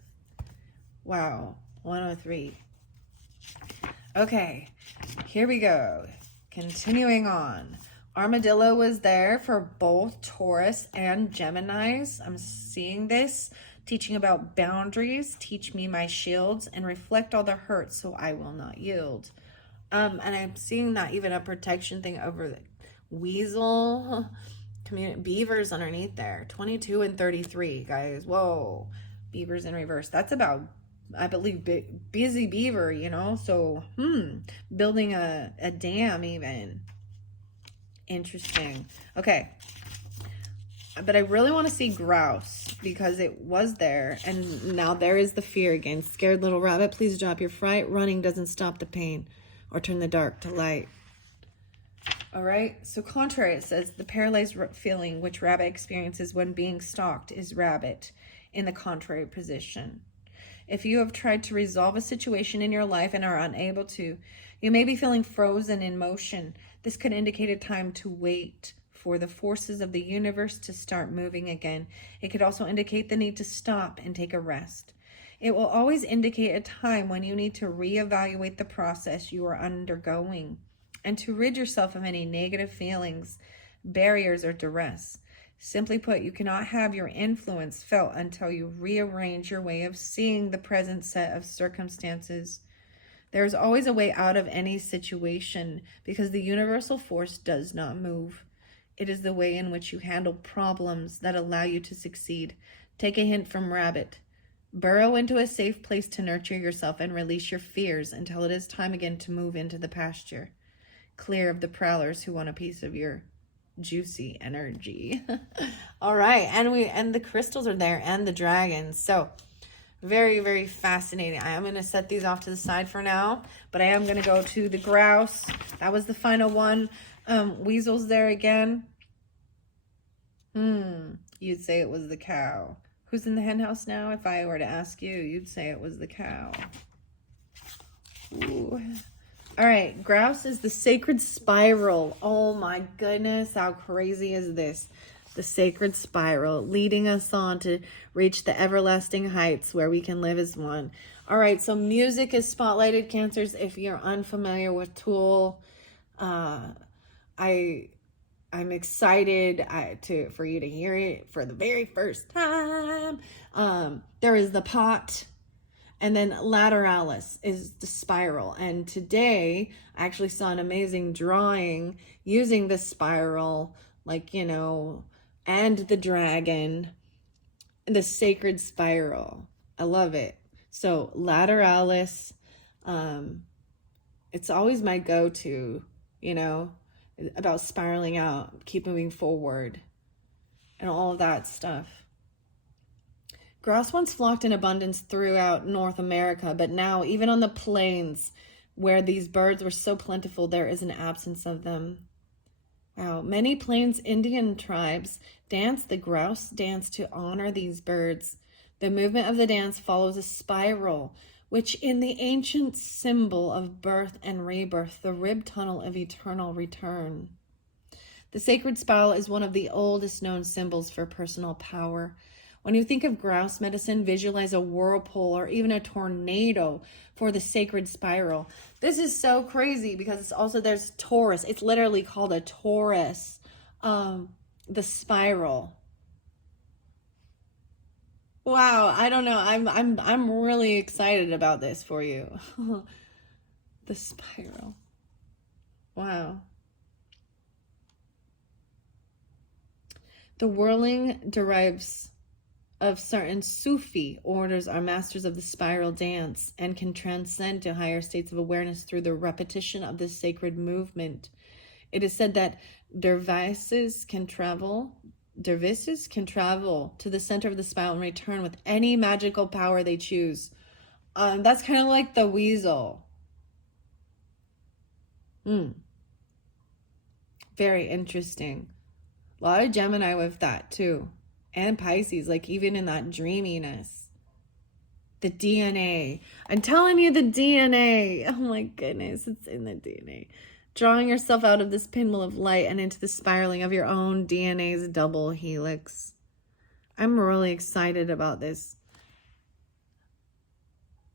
Wow, 103. Okay, here we go. Continuing on. Armadillo was there for both Taurus and Geminis. I'm seeing this. Teaching about boundaries, teach me my shields, and reflect all the hurt so I will not yield. And I'm seeing that even a protection thing over the weasel, beavers underneath there. 22 and 33, guys. Whoa, beavers in reverse. That's about, I believe, busy beaver, you know? So, building a dam even. Interesting. Okay. But I really want to see grouse because it was there. And now there is the fear again. Scared little rabbit, please drop your fright. Running doesn't stop the pain or turn the dark to light. All right. So contrary, it says the paralyzed feeling which rabbit experiences when being stalked is rabbit in the contrary position. If you have tried to resolve a situation in your life and are unable to, you may be feeling frozen in motion. This could indicate a time to wait for the forces of the universe to start moving again. It could also indicate the need to stop and take a rest. It will always indicate a time when you need to reevaluate the process you are undergoing and to rid yourself of any negative feelings, barriers, or duress. Simply put, you cannot have your influence felt until you rearrange your way of seeing the present set of circumstances. There is always a way out of any situation because the universal force does not move. It is the way in which you handle problems that allow you to succeed. Take a hint from Rabbit. Burrow into a safe place to nurture yourself and release your fears until it is time again to move into the pasture. Clear of the prowlers who want a piece of your juicy energy. All right, and the crystals are there and the dragons. So very, very fascinating. I am going to set these off to the side for now, but I am going to go to the grouse. That was the final one. Weasel's there again. You'd say it was the cow. Who's in the hen house now? If I were to ask you, you'd say it was the cow. Ooh. All right, grouse is the sacred spiral. Oh my goodness, how crazy is this? The sacred spiral, leading us on to reach the everlasting heights where we can live as one. All right, so music is spotlighted, Cancers. If you're unfamiliar with Tool, I'm excited for you to hear it for the very first time. There is the pot, and then lateralis is the spiral. And today I actually saw an amazing drawing using the spiral, like, you know, and the dragon, the sacred spiral. I love it. So lateralis, it's always my go-to, you know, about spiraling out, keep moving forward, and all of that stuff. Grouse once flocked in abundance throughout North America, but now, even on the plains where these birds were so plentiful, there is an absence of them. Wow. Many Plains Indian tribes dance the grouse dance to honor these birds. The movement of the dance follows a spiral, which in the ancient symbol of birth and rebirth, the rib tunnel of eternal return. The sacred spiral is one of the oldest known symbols for personal power. When you think of grouse medicine, visualize a whirlpool or even a tornado for the sacred spiral. This is so crazy because it's also, there's Taurus. It's literally called a Taurus, the spiral. Wow, I don't know. I'm really excited about this for you. The spiral. Wow. The whirling derives of certain Sufi orders are masters of the spiral dance and can transcend to higher states of awareness through the repetition of this sacred movement. It is said that dervises can travel to the center of the spiral and return with any magical power they choose. That's kind of like the weasel. Very interesting. A lot of Gemini with that too. And Pisces, like even in that dreaminess. The DNA. I'm telling you, the DNA. Oh my goodness, it's in the DNA. Drawing yourself out of this pinwheel of light and into the spiraling of your own DNA's double helix. I'm really excited about this.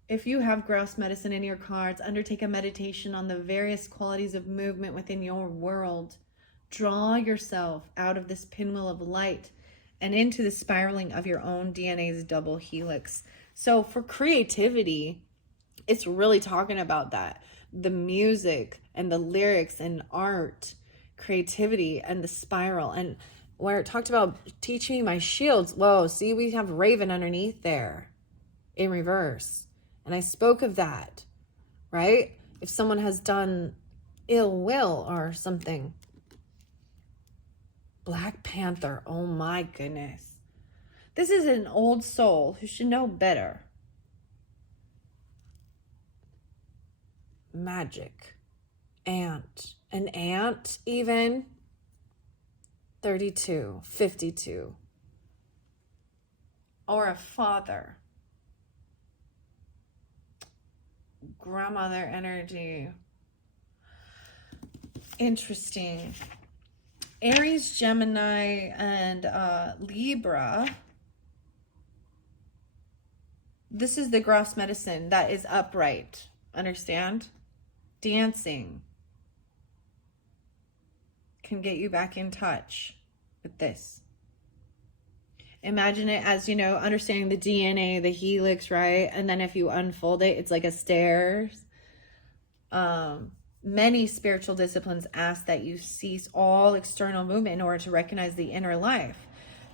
If you have grouse medicine in your cards, undertake a meditation on the various qualities of movement within your world. Draw yourself out of this pinwheel of light and into the spiraling of your own DNA's double helix. So for creativity, it's really talking about that. The music and the lyrics and art, creativity and the spiral. And where it talked about teach me my shields. Whoa, see, we have Raven underneath there in reverse. And I spoke of that, right? If someone has done ill will or something. Black Panther, oh my goodness. This is an old soul who should know better. Magic. Ant. An ant even. 32, 52. Or a father. Grandmother energy. Interesting. Aries, Gemini, and Libra. This is the grouse medicine that is upright. Understand? Dancing can get you back in touch with this. Imagine it as, understanding the DNA, the helix, right? And then if you unfold it, it's like a stairs. Many spiritual disciplines ask that you cease all external movement in order to recognize the inner life.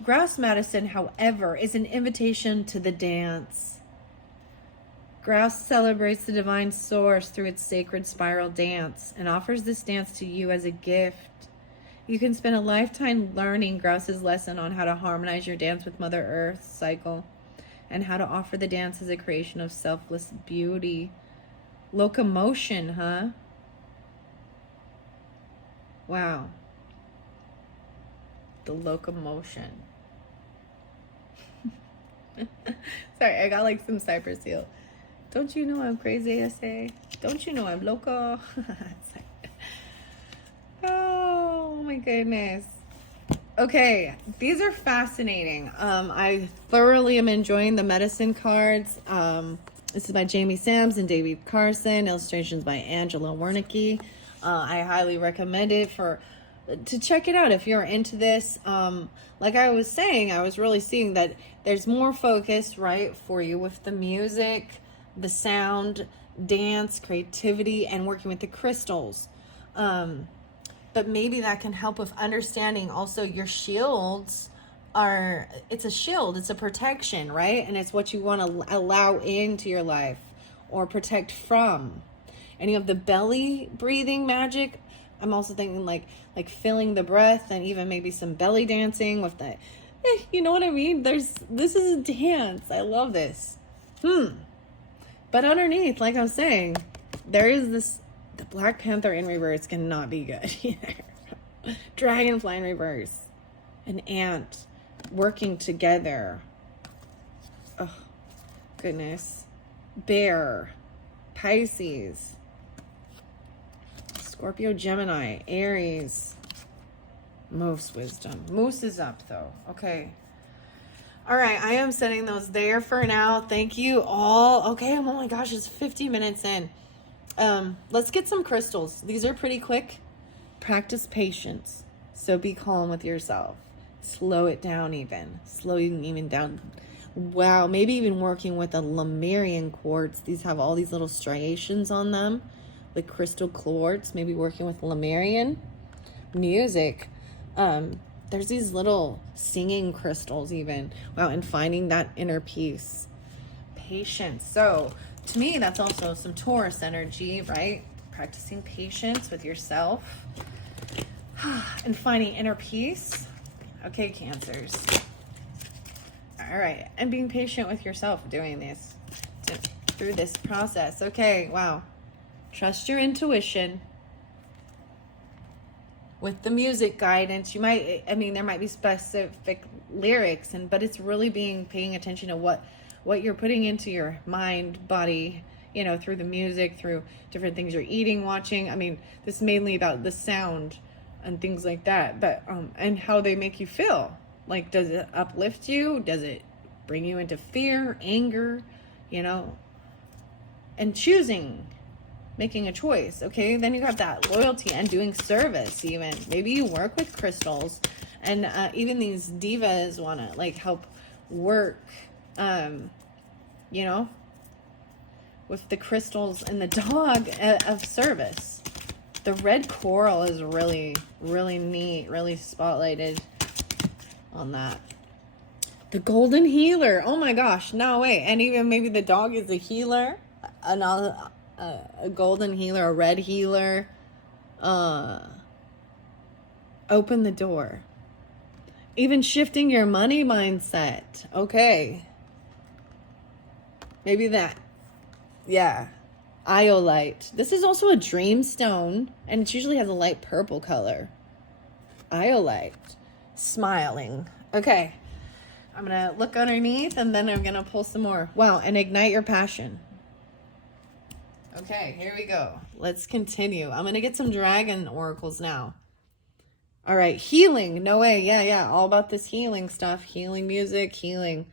Grouse medicine, however, is an invitation to the dance. Grouse celebrates the divine source through its sacred spiral dance and offers this dance to you as a gift. You can spend a lifetime learning Grouse's lesson on how to harmonize your dance with Mother Earth's cycle and how to offer the dance as a creation of selfless beauty. Locomotion, huh? Wow. The locomotion. Sorry, I got like some cypress seal. Don't you know I'm crazy, I say? Don't you know I'm loco? Oh my goodness. Okay, these are fascinating. I thoroughly am enjoying the medicine cards. This is by Jamie Sams and David Carson. Illustrations by Angela Wernicke. I highly recommend it to check it out if you're into this. Like I was saying, I was really seeing that there's more focus, right, for you with the music, the sound, dance, creativity, and working with the crystals. But maybe that can help with understanding also your shields it's a shield, it's a protection, right? And it's what you want to allow into your life or protect from. And you have the belly breathing magic. I'm also thinking like filling the breath and even maybe some belly dancing with You know what I mean? This is a dance. I love this. But underneath, like I was saying, there is this, the Black Panther in reverse cannot be good either. Dragonfly in reverse. An ant working together. Oh, goodness. Bear. Pisces. Scorpio, Gemini, Aries. Moose wisdom. Moose is up though. Okay. All right. I am setting those there for now. Thank you all. Okay. Oh my gosh. It's 50 minutes in. Let's get some crystals. These are pretty quick. Practice patience. So be calm with yourself. Slow it down even. Slow even down. Wow. Maybe even working with a Lemurian quartz. These have all these little striations on them. Like crystal quartz. Maybe working with Lemurian. Music. There's these little singing crystals even. Wow. And finding that inner peace. Patience. So to me, that's also some Taurus energy, right? Practicing patience with yourself and finding inner peace. Okay, Cancers. All right. And being patient with yourself doing this through this process. Okay. Wow. Trust your intuition. With the music guidance, you might, I mean, there might be specific lyrics, but it's really paying attention to what you're putting into your mind, body, you know, through the music, through different things you're eating, watching. I mean, this is mainly about the sound and things like that, but, and how they make you feel. Like, does it uplift you? Does it bring you into fear, anger, you know, and making a choice. Okay. Then you got that loyalty and doing service. Even maybe you work with crystals, and even these divas want to like help work, you know, with the crystals and the dog of service. The red coral is really, really neat, really spotlighted on that. The golden healer. Oh my gosh. No way. And even maybe the dog is a healer. A golden healer, a red healer. Open the door. Even shifting your money mindset. Okay. Maybe that. Yeah. Iolite. This is also a dream stone, and it usually has a light purple color. Iolite. Smiling. Okay. I'm going to look underneath, and then I'm going to pull some more. Wow. And ignite your passion. Okay, here we go. Let's continue. I'm going to get some dragon oracles now. All right, healing. No way. Yeah. All about this healing stuff. Healing music, healing.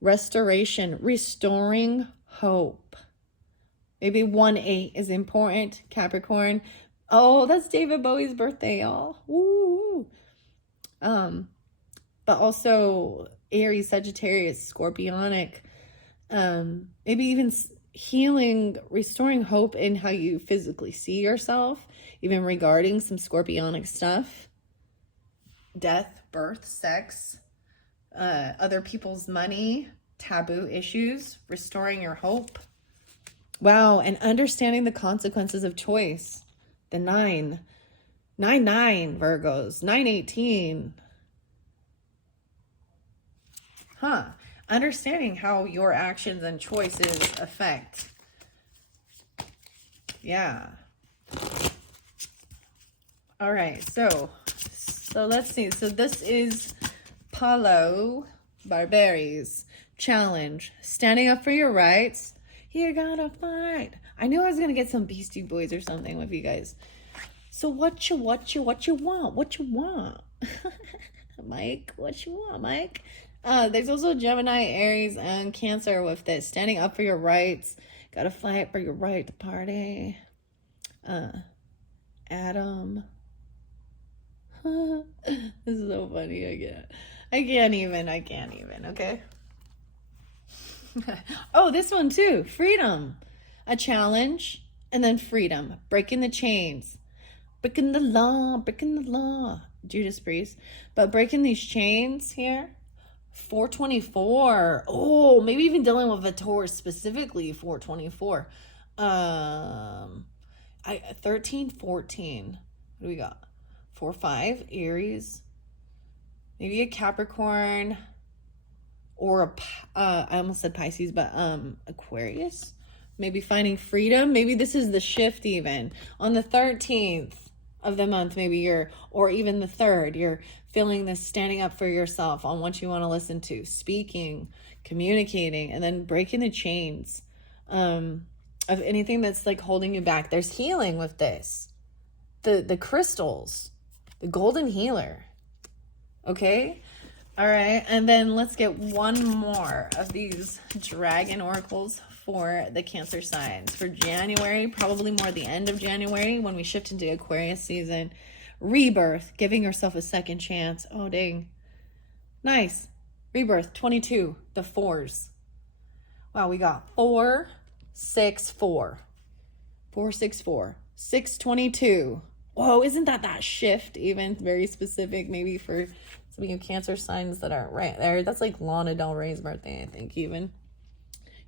Restoration. Restoring hope. Maybe 1-8 is important. Capricorn. Oh, that's David Bowie's birthday, y'all. Woo. But also Aries, Sagittarius, Scorpionic. Maybe even healing, restoring hope in how you physically see yourself, even regarding some Scorpionic stuff. Death, birth, sex, other people's money, taboo issues, restoring your hope. Wow, and understanding the consequences of choice. The 9. 9-9, Virgos. 9-18. Huh. Understanding how your actions and choices affect. Yeah. All right, so let's see. So this is Paulo Barberi's challenge. Standing up for your rights. You gotta fight. I knew I was gonna get some Beastie Boys or something with you guys. So what you want? Mike, what you want, Mike? There's also Gemini, Aries, and Cancer with this. Standing up for your rights. Gotta fight for your right to party. Adam. This is so funny. I can't even, okay? Oh, this one too. Freedom. A challenge, and then freedom. Breaking the chains. Breaking the law. Judas Priest. But breaking these chains here. 424. Oh, maybe even dealing with a Taurus specifically. 424. 13, 14. What do we got? 4-5. Aries. maybe a Capricorn, or I almost said Pisces, but Aquarius. Maybe finding freedom. Maybe this is the shift even. On the 13th of the month, maybe or even the 3rd, you're feeling this standing up for yourself on what you want to listen to, speaking, communicating, and then breaking the chains of anything that's like holding you back. There's healing with this. The crystals, the golden healer. Okay? All right, and then let's get one more of these dragon oracles for the Cancer signs for January, probably more the end of January when we shift into Aquarius season. Rebirth, giving yourself a second chance. Oh, dang. Nice. Rebirth, 22, the 4s. Wow, we got 4, 6, 4. 4, 6, 4. 622. Whoa, isn't that shift even very specific maybe for some of you Cancer signs that aren't right there? That's like Lana Del Rey's birthday, I think, even.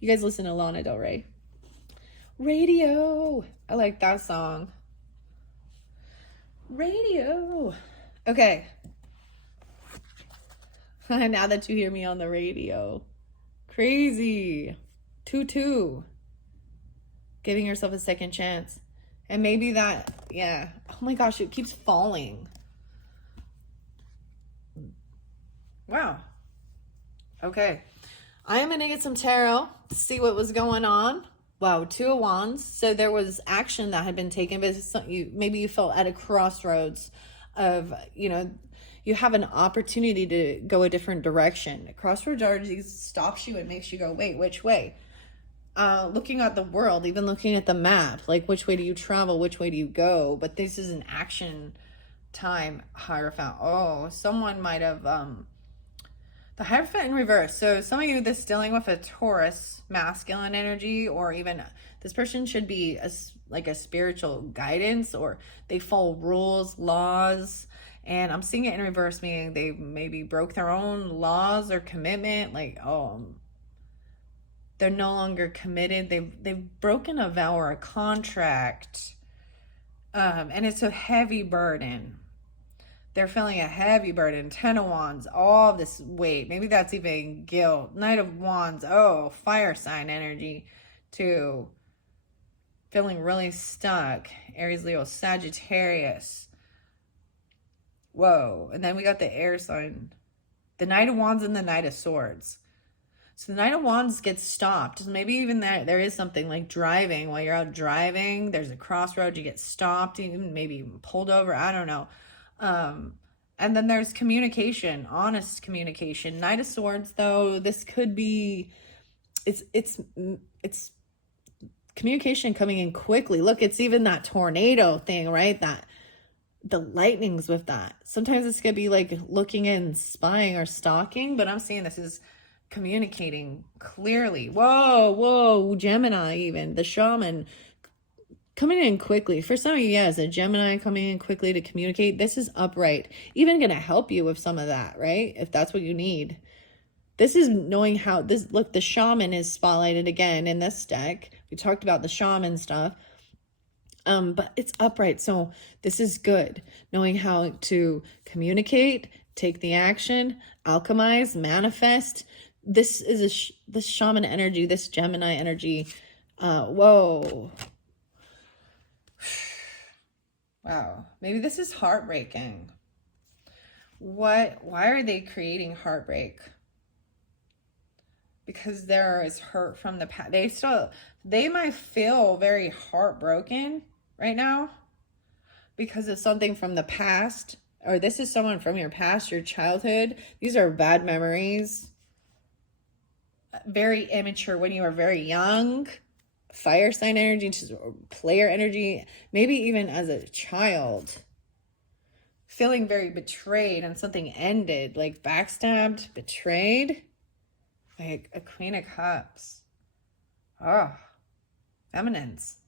You guys listen to Lana Del Rey? Radio. I like that song. Radio. Okay. Now that you hear me on the radio. Crazy. 2-2. Giving yourself a second chance. And maybe that, yeah. Oh my gosh, it keeps falling. Wow. Okay. I am going to get some tarot to see what was going on. Wow, 2 of Wands. So there was action that had been taken, but maybe you felt at a crossroads of, you have an opportunity to go a different direction. Crossroads already stops you and makes you go, wait, which way? Looking at the world, even looking at the map, like which way do you travel, which way do you go? But this is an action time. Hierophant. Oh, someone might have the Hierophant in reverse. So some of you that's dealing with a Taurus masculine energy, or even this person should be like a spiritual guidance, or they follow rules, laws. And I'm seeing it in reverse, meaning they maybe broke their own laws or commitment. Like, they're no longer committed. They've broken a vow or a contract. And it's a heavy burden. They're feeling a heavy burden. 10 of Wands, all this weight. Maybe that's even guilt. Knight of Wands, fire sign energy too. Feeling really stuck. Aries, Leo, Sagittarius. Whoa. And then we got the air sign. The Knight of Wands and the Knight of Swords. So the Knight of Wands gets stopped. Maybe even there is something like driving. While you're out driving, there's a crossroad, you get stopped, even maybe pulled over. I don't know. And then there's communication, honest communication. Knight of Swords, though, this could be, it's communication coming in quickly. Look, it's even that tornado thing, right? That the lightnings with that. Sometimes this could be like looking in, spying or stalking, but I'm seeing this is communicating clearly. Whoa, Gemini, even the shaman coming in quickly. For some of you, as a Gemini coming in quickly to communicate, this is upright. Even going to help you with some of that, right? If that's what you need. This is knowing how this, look, the shaman is spotlighted again in this deck. We talked about the shaman stuff. But it's upright. So this is good. Knowing how to communicate, take the action, alchemize, manifest. This is this shaman energy, this Gemini energy. Whoa. Wow. Maybe this is heartbreaking. Why are they creating heartbreak? Because there is hurt from the past. They might feel very heartbroken right now because of something from the past, or this is someone from your past, your childhood. These are bad memories. Very immature when you were very young. Fire sign energy, just player energy, maybe even as a child. Feeling very betrayed and something ended, like backstabbed, betrayed. Like a Queen of Cups. Oh, feminines.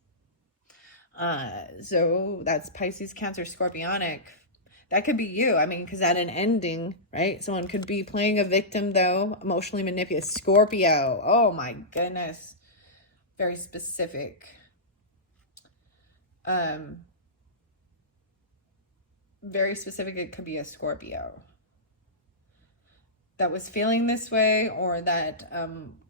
So that's Pisces, Cancer, Scorpionic. That could be you. I mean, because at an ending, right? Someone could be playing a victim, though. Emotionally manipulative. Scorpio. Oh, my goodness. Very specific. Very specific. It could be a Scorpio. that was feeling this way, or that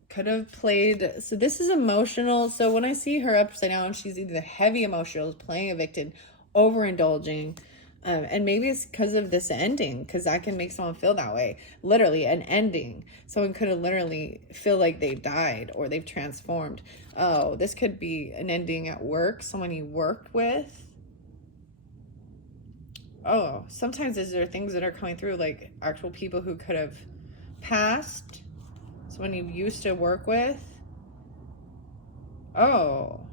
could have played. So this is emotional. So when I see her upside down, she's either heavy emotional, playing a victim, overindulging. And maybe it's because of this ending, because that can make someone feel that way. Literally, an ending. Someone could have literally feel like they died or they've transformed. Oh, this could be an ending at work, someone you worked with. Oh, sometimes is there things that are coming through, like actual people who could have passed, someone you used to work with. Oh,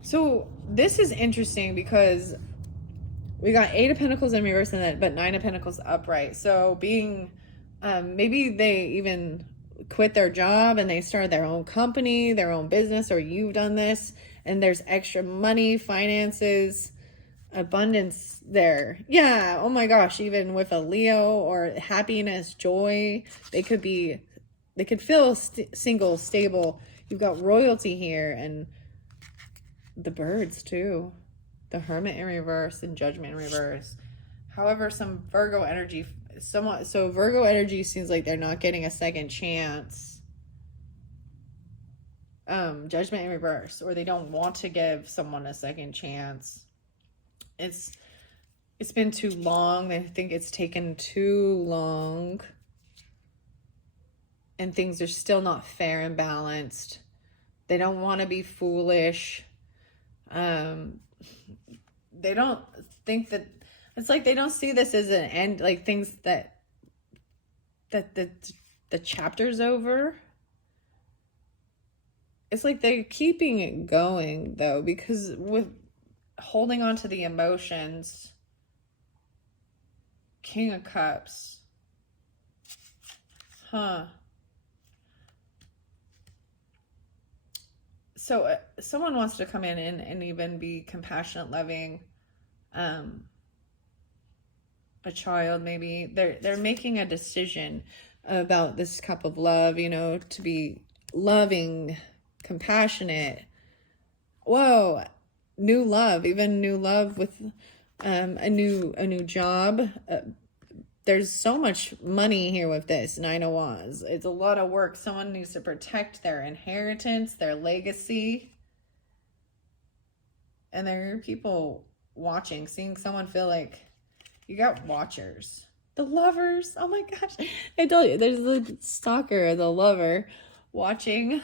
so this is interesting because we got 8 of Pentacles in reverse, and then but 9 of Pentacles upright. So being maybe they even quit their job and they started their own company, their own business, or you've done this, and there's extra money, finances, abundance there. Yeah, oh my gosh, even with a Leo, or happiness, joy, they could feel single, stable. You've got royalty here, and the birds too, the Hermit in reverse and Judgment in reverse. However, some Virgo energy, somewhat. So Virgo energy seems like they're not getting a second chance. Judgment in reverse, or they don't want to give someone a second chance. It's been too long. I think it's taken too long, and things are still not fair and balanced. They don't want to be foolish. They don't think that, it's like they don't see this as an end, like things that the chapter's over. It's like they're keeping it going though, because with holding on to the emotions. King of Cups. So someone wants to come in and even be compassionate, loving. A child, maybe. They're making a decision about this cup of love, to be loving, compassionate. Whoa, new love, even new love with a new job. There's so much money here with this 9 of Wands. It's a lot of work. Someone needs to protect their inheritance, their legacy. And there are people watching, seeing someone feel like you got watchers. The lovers. Oh my gosh. I told you, there's the stalker, the lover, watching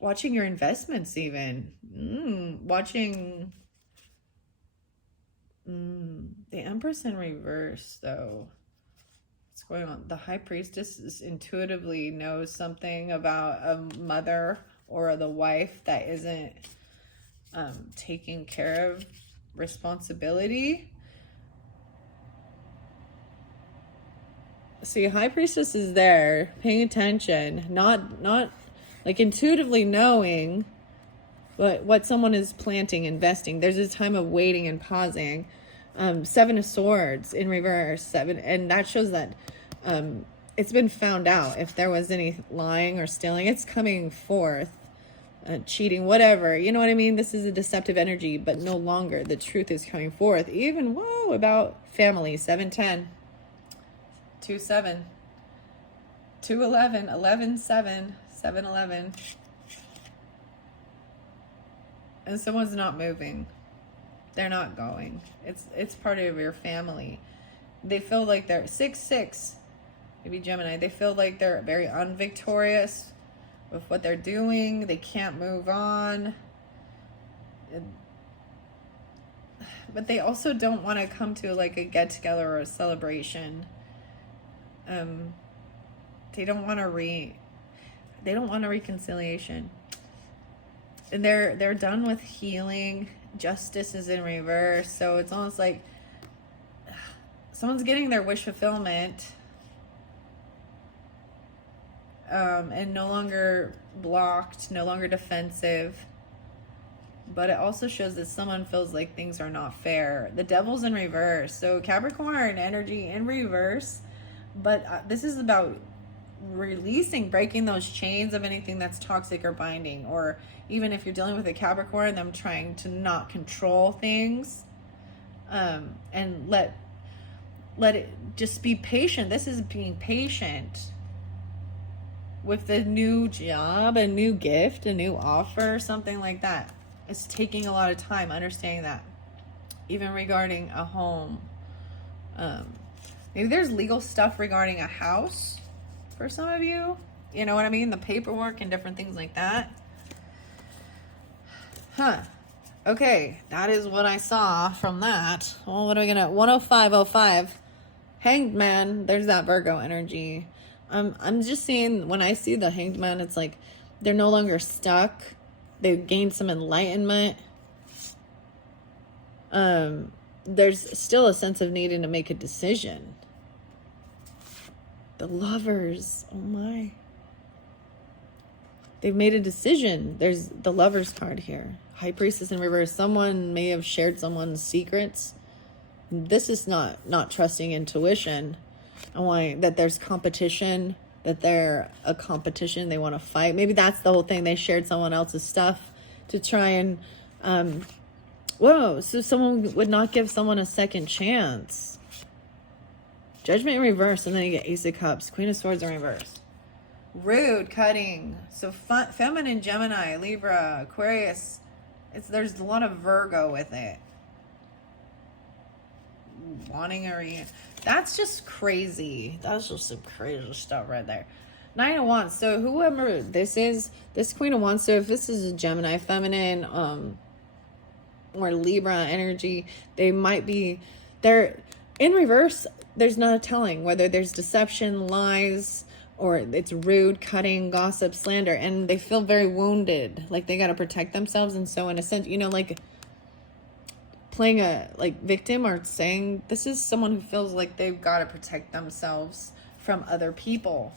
your investments even. Watching the Empress in reverse, though. What's going on? The High Priestess intuitively knows something about a mother or the wife that isn't taking care of responsibility. See, High Priestess is there, paying attention, not like intuitively knowing what someone is planting, investing. There's a time of waiting and pausing. 7 of Swords in reverse, 7, and that shows that it's been found out. If there was any lying or stealing, it's coming forth. Cheating, whatever, you know what I mean? This is a deceptive energy, but no longer. The truth is coming forth. Even, about family. 7-10, 2-7, 2-11, 11-7, 7-11. And someone's not moving. They're not going. It's part of your family. They feel like they're 6-6, maybe Gemini. They feel like they're very unvictorious with what they're doing. They can't move on. But they also don't want to come to like a get together or a celebration. They don't want a reconciliation. And they're done with healing. Justice is in reverse, so it's almost like someone's getting their wish fulfillment, and no longer blocked, no longer defensive. But it also shows that someone feels like things are not fair. The Devil's in reverse, so Capricorn energy in reverse. But this is about releasing, breaking those chains of anything that's toxic or binding, or even if you're dealing with a Capricorn, them trying to not control things, and let let it just be patient. This is being patient with the new job, a new gift, a new offer, something like that. It's taking a lot of time understanding that. Even regarding a home. Maybe there's legal stuff regarding a house for some of you. You know what I mean? The paperwork and different things like that. Huh. Okay, that is what I saw from that. Well, what are we gonna 10505? Hanged Man, there's that Virgo energy. I'm just seeing, when I see the Hanged Man, it's like they're no longer stuck. They've gained some enlightenment. There's still a sense of needing to make a decision. The Lovers, oh my. They've made a decision. There's the Lovers card here. High Priestess in reverse. Someone may have shared someone's secrets. This is not trusting intuition. And why that there's competition, that they're a competition, they want to fight. Maybe that's the whole thing. They shared someone else's stuff to try and whoa, so someone would not give someone a second chance. Judgment in reverse, and then you get Ace of Cups, Queen of Swords in reverse. Rude, cutting. So feminine, Gemini, Libra, Aquarius. There's a lot of Virgo with it. Wanting a reunion. That's just crazy. That's just some crazy stuff right there. Nine of Wands. So whoever this is, this Queen of Wands, so if this is a Gemini, feminine, or Libra energy, they might be, they're in reverse. There's not a telling whether there's deception, lies, or it's rude, cutting, gossip, slander, and they feel very wounded, like they got to protect themselves. And so in a sense, you know, like playing a like victim, or saying this is someone who feels like they've got to protect themselves from other people,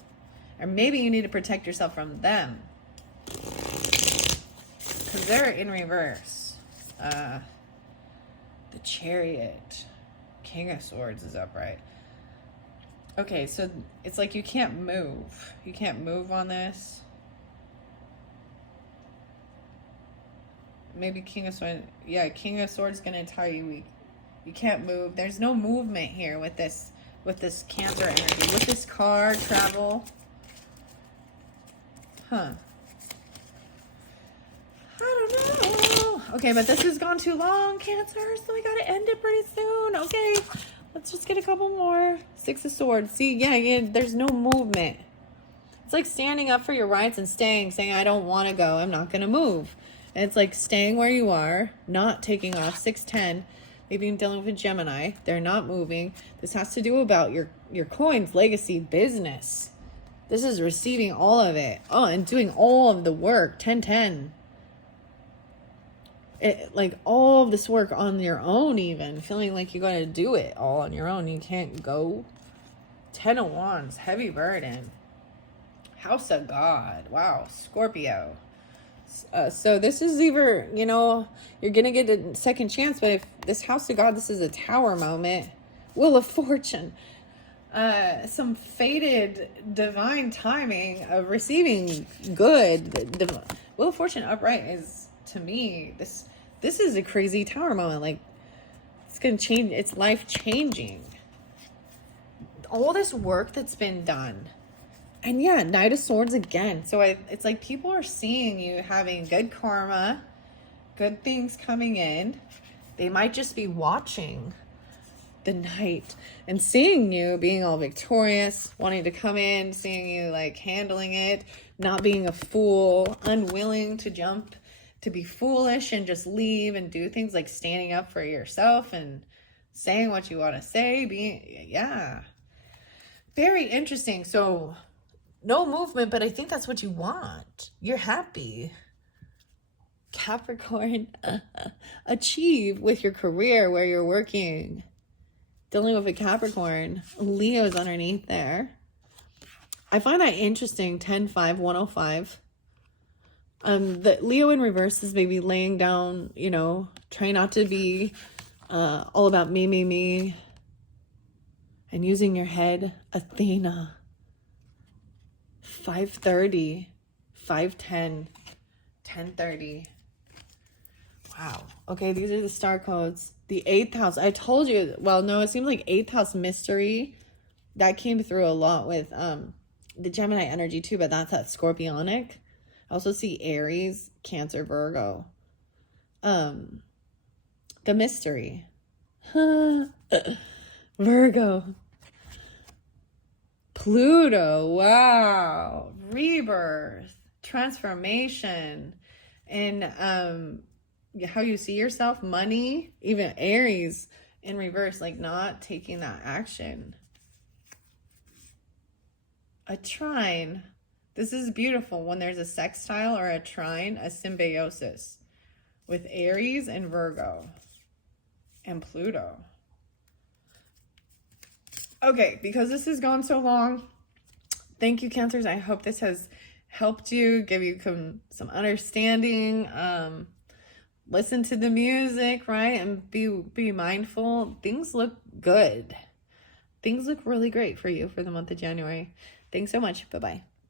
or maybe you need to protect yourself from them because they're in reverse. The Chariot, King of Swords is upright. Okay, so it's like you can't move. You can't move on this. Maybe King of Swords. Yeah, King of Swords is gonna tell you you can't move. There's no movement here with this Cancer energy. With this card, travel. Huh. I don't know. Okay, but this has gone too long, Cancer, so we gotta end it pretty soon. Okay, let's just get a couple more. Six of Swords. See, yeah, there's no movement. It's like standing up for your rights and saying, I don't want to go. I'm not going to move. And it's like staying where you are, not taking off. 610. Maybe I'm dealing with a Gemini. They're not moving. This has to do about your coins, legacy, business. This is receiving all of it. Oh, and doing all of the work. 1010. Like all of this work on your own, even feeling like you got to do it all on your own. You can't go. 10 of Wands, heavy burden. House of God. Wow, Scorpio. So this is either, you know, you're gonna get a second chance, but if this House of God, this is a Tower moment. Wheel of Fortune. Some fated divine timing of receiving good. Wheel of Fortune upright is, to me, this is a crazy Tower moment. Like, it's gonna change. It's life changing. All this work that's been done. And yeah, Knight of Swords again. So it's like people are seeing you having good karma, good things coming in. They might just be watching the Knight and seeing you being all victorious, wanting to come in, seeing you like handling it, not being a fool, unwilling to jump, to be foolish and just leave and do things, like standing up for yourself and saying what you want to say. Yeah. Very interesting. So no movement, but I think that's what you want. You're happy. Capricorn, achieve with your career, where you're working. Dealing with a Capricorn. Leo's underneath there. I find that interesting. 10-5, 105. The Leo in reverse is maybe laying down, you know, trying not to be all about me. And using your head. Athena. 5:30, 5:10, 10:30. Wow. Okay, these are the star codes. The 8th house. I told you. Well, no, it seems like 8th house mystery. That came through a lot with the Gemini energy too, but that's that Scorpionic. I also see Aries, Cancer, Virgo. The mystery. Virgo. Pluto. Wow. Rebirth. Transformation. And how you see yourself, money, even Aries in reverse, like not taking that action. A trine. This is beautiful when there's a sextile or a trine, a symbiosis with Aries and Virgo and Pluto. Okay, because this has gone so long, thank you, Cancers. I hope this has helped you, give you some understanding. Listen to the music, right? And be mindful. Things look good. Things look really great for you for the month of January. Thanks so much. Bye-bye.